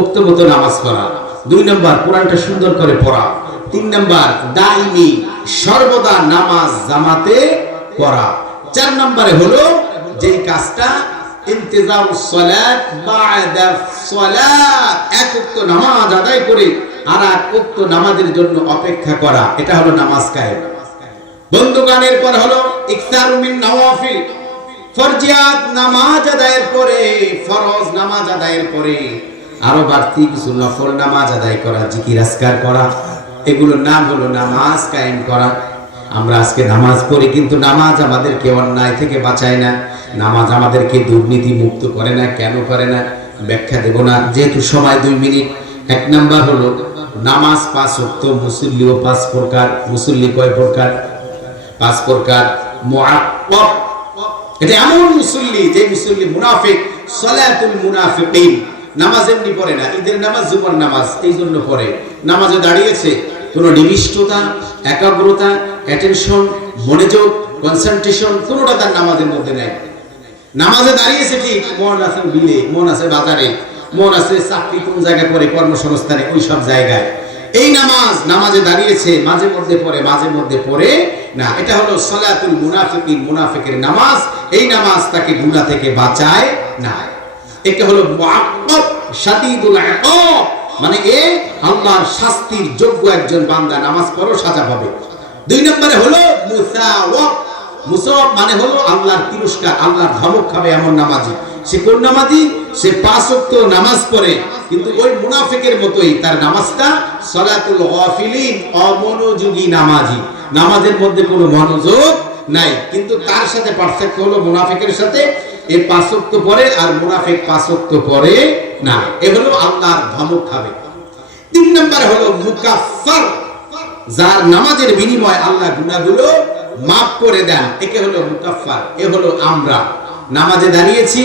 উক্তমত নামাজ পড়া। দুই নম্বর কোরআনটা সুন্দর করে পড়া। তিন নম্বর দাইমি, সর্বদা নামাজ জামাতে পড়া। চার নম্বরে হলো যেই কাজটা ইন্তিজারুস সালাত বা'দা সালাত, এক ওয়াক্ত নামাজ আদায় করে আর এক ওয়াক্ত নামাজের জন্য অপেক্ষা করা, এটা হলো নামাজ কায়েম। বন্ধুগণের পর হলো ইকতারু মিন নওয়াফিল, ফরজিয়াত নামাজ আদায়ের পরে, ফরজ নামাজ আদায়ের পরে আরো বাড়তি কিছু নফল নামাজ আদায় করা, জিকির আজকার করা, এগুলোর নাম হলো নামাজ কায়েম করা। আমরা আজকে নামাজ পড়ি কিন্তু নামাজ আমাদেরকে অন্যায় থেকে বাঁচায় না, নামাজ আমাদেরকে দুর্নীতি মুক্ত করে না। কেন করে না ব্যাখ্যা দেব না, যেহেতু সময় 2 মিনিট। এক নাম্বার হলো নামাজ 5 ওয়াক্ত, মুসল্লিও 5 প্রকার। মুসল্লি কয় প্রকার? 5 প্রকার। মুআক্কাব, এটা এমন মুসল্লি যে মুসল্লি মুনাফিক, সালাতুল মুনাফিকিন, নামাজ এমনি পড়ে না, ঈদের নামাজ জুমার নামাজ এই জন্য পড়ে। নামাজে দাঁড়িয়েছে কোনো নিবিষ্টতা, একাগ্রতা, অ্যাটেনশন, মনোযোগ, কনসেন্ট্রেশন কোনোটা তার নামাজের মধ্যে নেই। নামাজে দাঁড়িয়েছে ঠিক, মন আছে বিলে, মন আছে বাজারে, মন আছে চাকরি কোন জায়গায় পড়ে, কর্মসংস্থানে, ওই সব জায়গায়। এই নামাজে দাঁড়িয়েছে, মাঝে মধ্যে পড়ে, মাঝে মধ্যে পড়ে না, এটা হলো সালাতুল মুনাফিকিন, মুনাফিকের নামাজ। এই নামাজ তাকে গুনাহ থেকে বাঁচায় না। এটা হলো মুআক্কাব শাদীদুল ইকাব, মানে আল্লাহর শাস্তির যোগ্য একজন বান্দা, নামাজ পড়ো সাজা পাবে। 2 নম্বরে হলো মুসাওয়াব, মুসাওয়াব মানে হলো আল্লাহর তিরস্কার, আল্লাহর ধমক খাবে এমন নামাজি। সে কোন নামাজি? সে 5 ওয়াক্ত নামাজ পড়ে কিন্তু ওই মুনাফিকের মতোই তার নামাজটা সালাতুল গাফিলিন, অমনোযোগী নামাজি, নামাজের মধ্যে কোনো মনোযোগ নাই। কিন্তু তার সাথে পার্থক্য হলো মুনাফিকের সাথে এই 5 ওয়াক্ত পড়ে আর মুনাফিক 5 ওয়াক্ত পড়ে না, এ হলো আল্লাহর ধমক খাবে। 3 নম্বর হলো মুকাফফার, যার নামাজের বিনিময়ে আল্লাহ গুনাহগুলো মাফ করে দেন, একে হলো মুকাফফার। এ হলো আমরা নামাজে দাঁড়িয়েছি,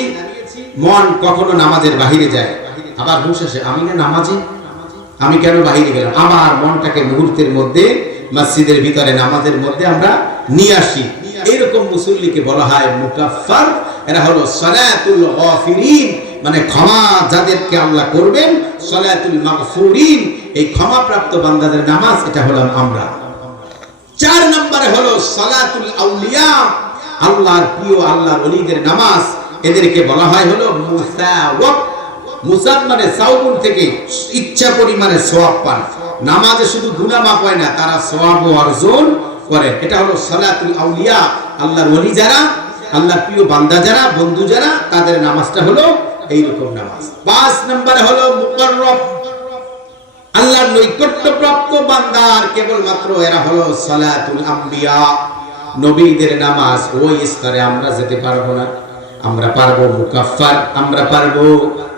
মন কখনো নামাজের বাহিরে যায়, আবার হুঁশ আসে, আমি না নামাজি, আমি কেন বাহিরে গেলাম, আবার মনটাকে মুহূর্তের মধ্যে মসজিদের ভিতরে নামাজের মধ্যে আমরা নিয়ে আসি। এরকম মুসল্লিকে বলা হয় মুকাফফার। এরা হলো সালাতুল গাফিরিন, মানে ক্ষমা যাদেরকে আল্লাহ করবেন, সালাতুল মাগফুরিন, এই ক্ষমাপ্রাপ্ত বান্দাদের নামাজ, এটা হলাম আমরা। 4 নম্বরে হলো সালাতুল আউলিয়া, আল্লাহর প্রিয়, আল্লাহর ওলিদের নামাজ, এদেরকে বলা হয় হলো মুসাওয়াব। মুসাব মানে সাউবুন থেকে ইচ্ছা পরিমাণে সওয়াব পান। নামাজে শুধু গুনাহ মাফ হয় না, তারা সওয়াব অর্জন করেন। এটা হলো সালাতুল আউলিয়া, আল্লাহর ওলি যারা, আল্লাহর প্রিয় বান্দা যারা, বন্ধু যারা, তাদের নামাজটা হলো এইরকম নামাজ। 5 নম্বরে হলো মুকাররব, আল্লাহর নৈকট্যপ্রাপ্ত বান্দার কেবলমাত্র এরা হলো সালাতুল আম্বিয়া, নবীদের নামাজ। ওই স্তরে আমরা যেতে পারবো না। আমরা পারবো মুকাফফার, আমরা পারবো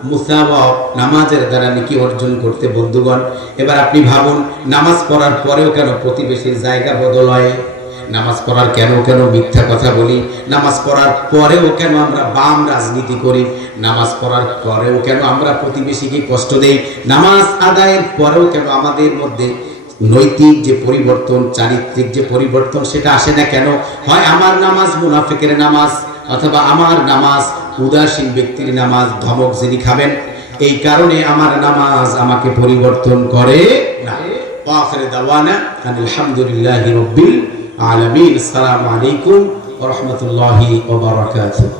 মুসাওয়াব, নামাজের দ্বারা নেকি অর্জন করতে। বন্ধুগণ, এবার আপনি ভাবুন, নামাজ পড়ার পরেও কেন প্রতিবেশীর জায়গা বদল হয়? নামাজ পড়ার কেন মিথ্যা কথা বলি? নামাজ পড়ার পরেও কেন আমরা বাম রাজনীতি করি? নামাজ পড়ার পরেও কেন আমরা প্রতিবেশীকে কষ্ট দেই? নামাজ আদায়ের পরেও কেন আমাদের মধ্যে নৈতিক যে পরিবর্তন, চারিত্রিক যে পরিবর্তন, সেটা আসে না কেন? হয় আমার নামাজ মুনাফিকের নামাজ, অথবা আমার নামাজ উদাসীন ব্যক্তির নামাজ, ধমক যিনি খাবেন। এই কারণে আমার নামাজ আমাকে পরিবর্তন করে না। আখির দাওয়ানা আলহামদুলিল্লাহি রাব্বিল আলামিন। আসসালামু আলাইকুম ওয়া রাহমাতুল্লাহি ওয়া বারাকাতুহু।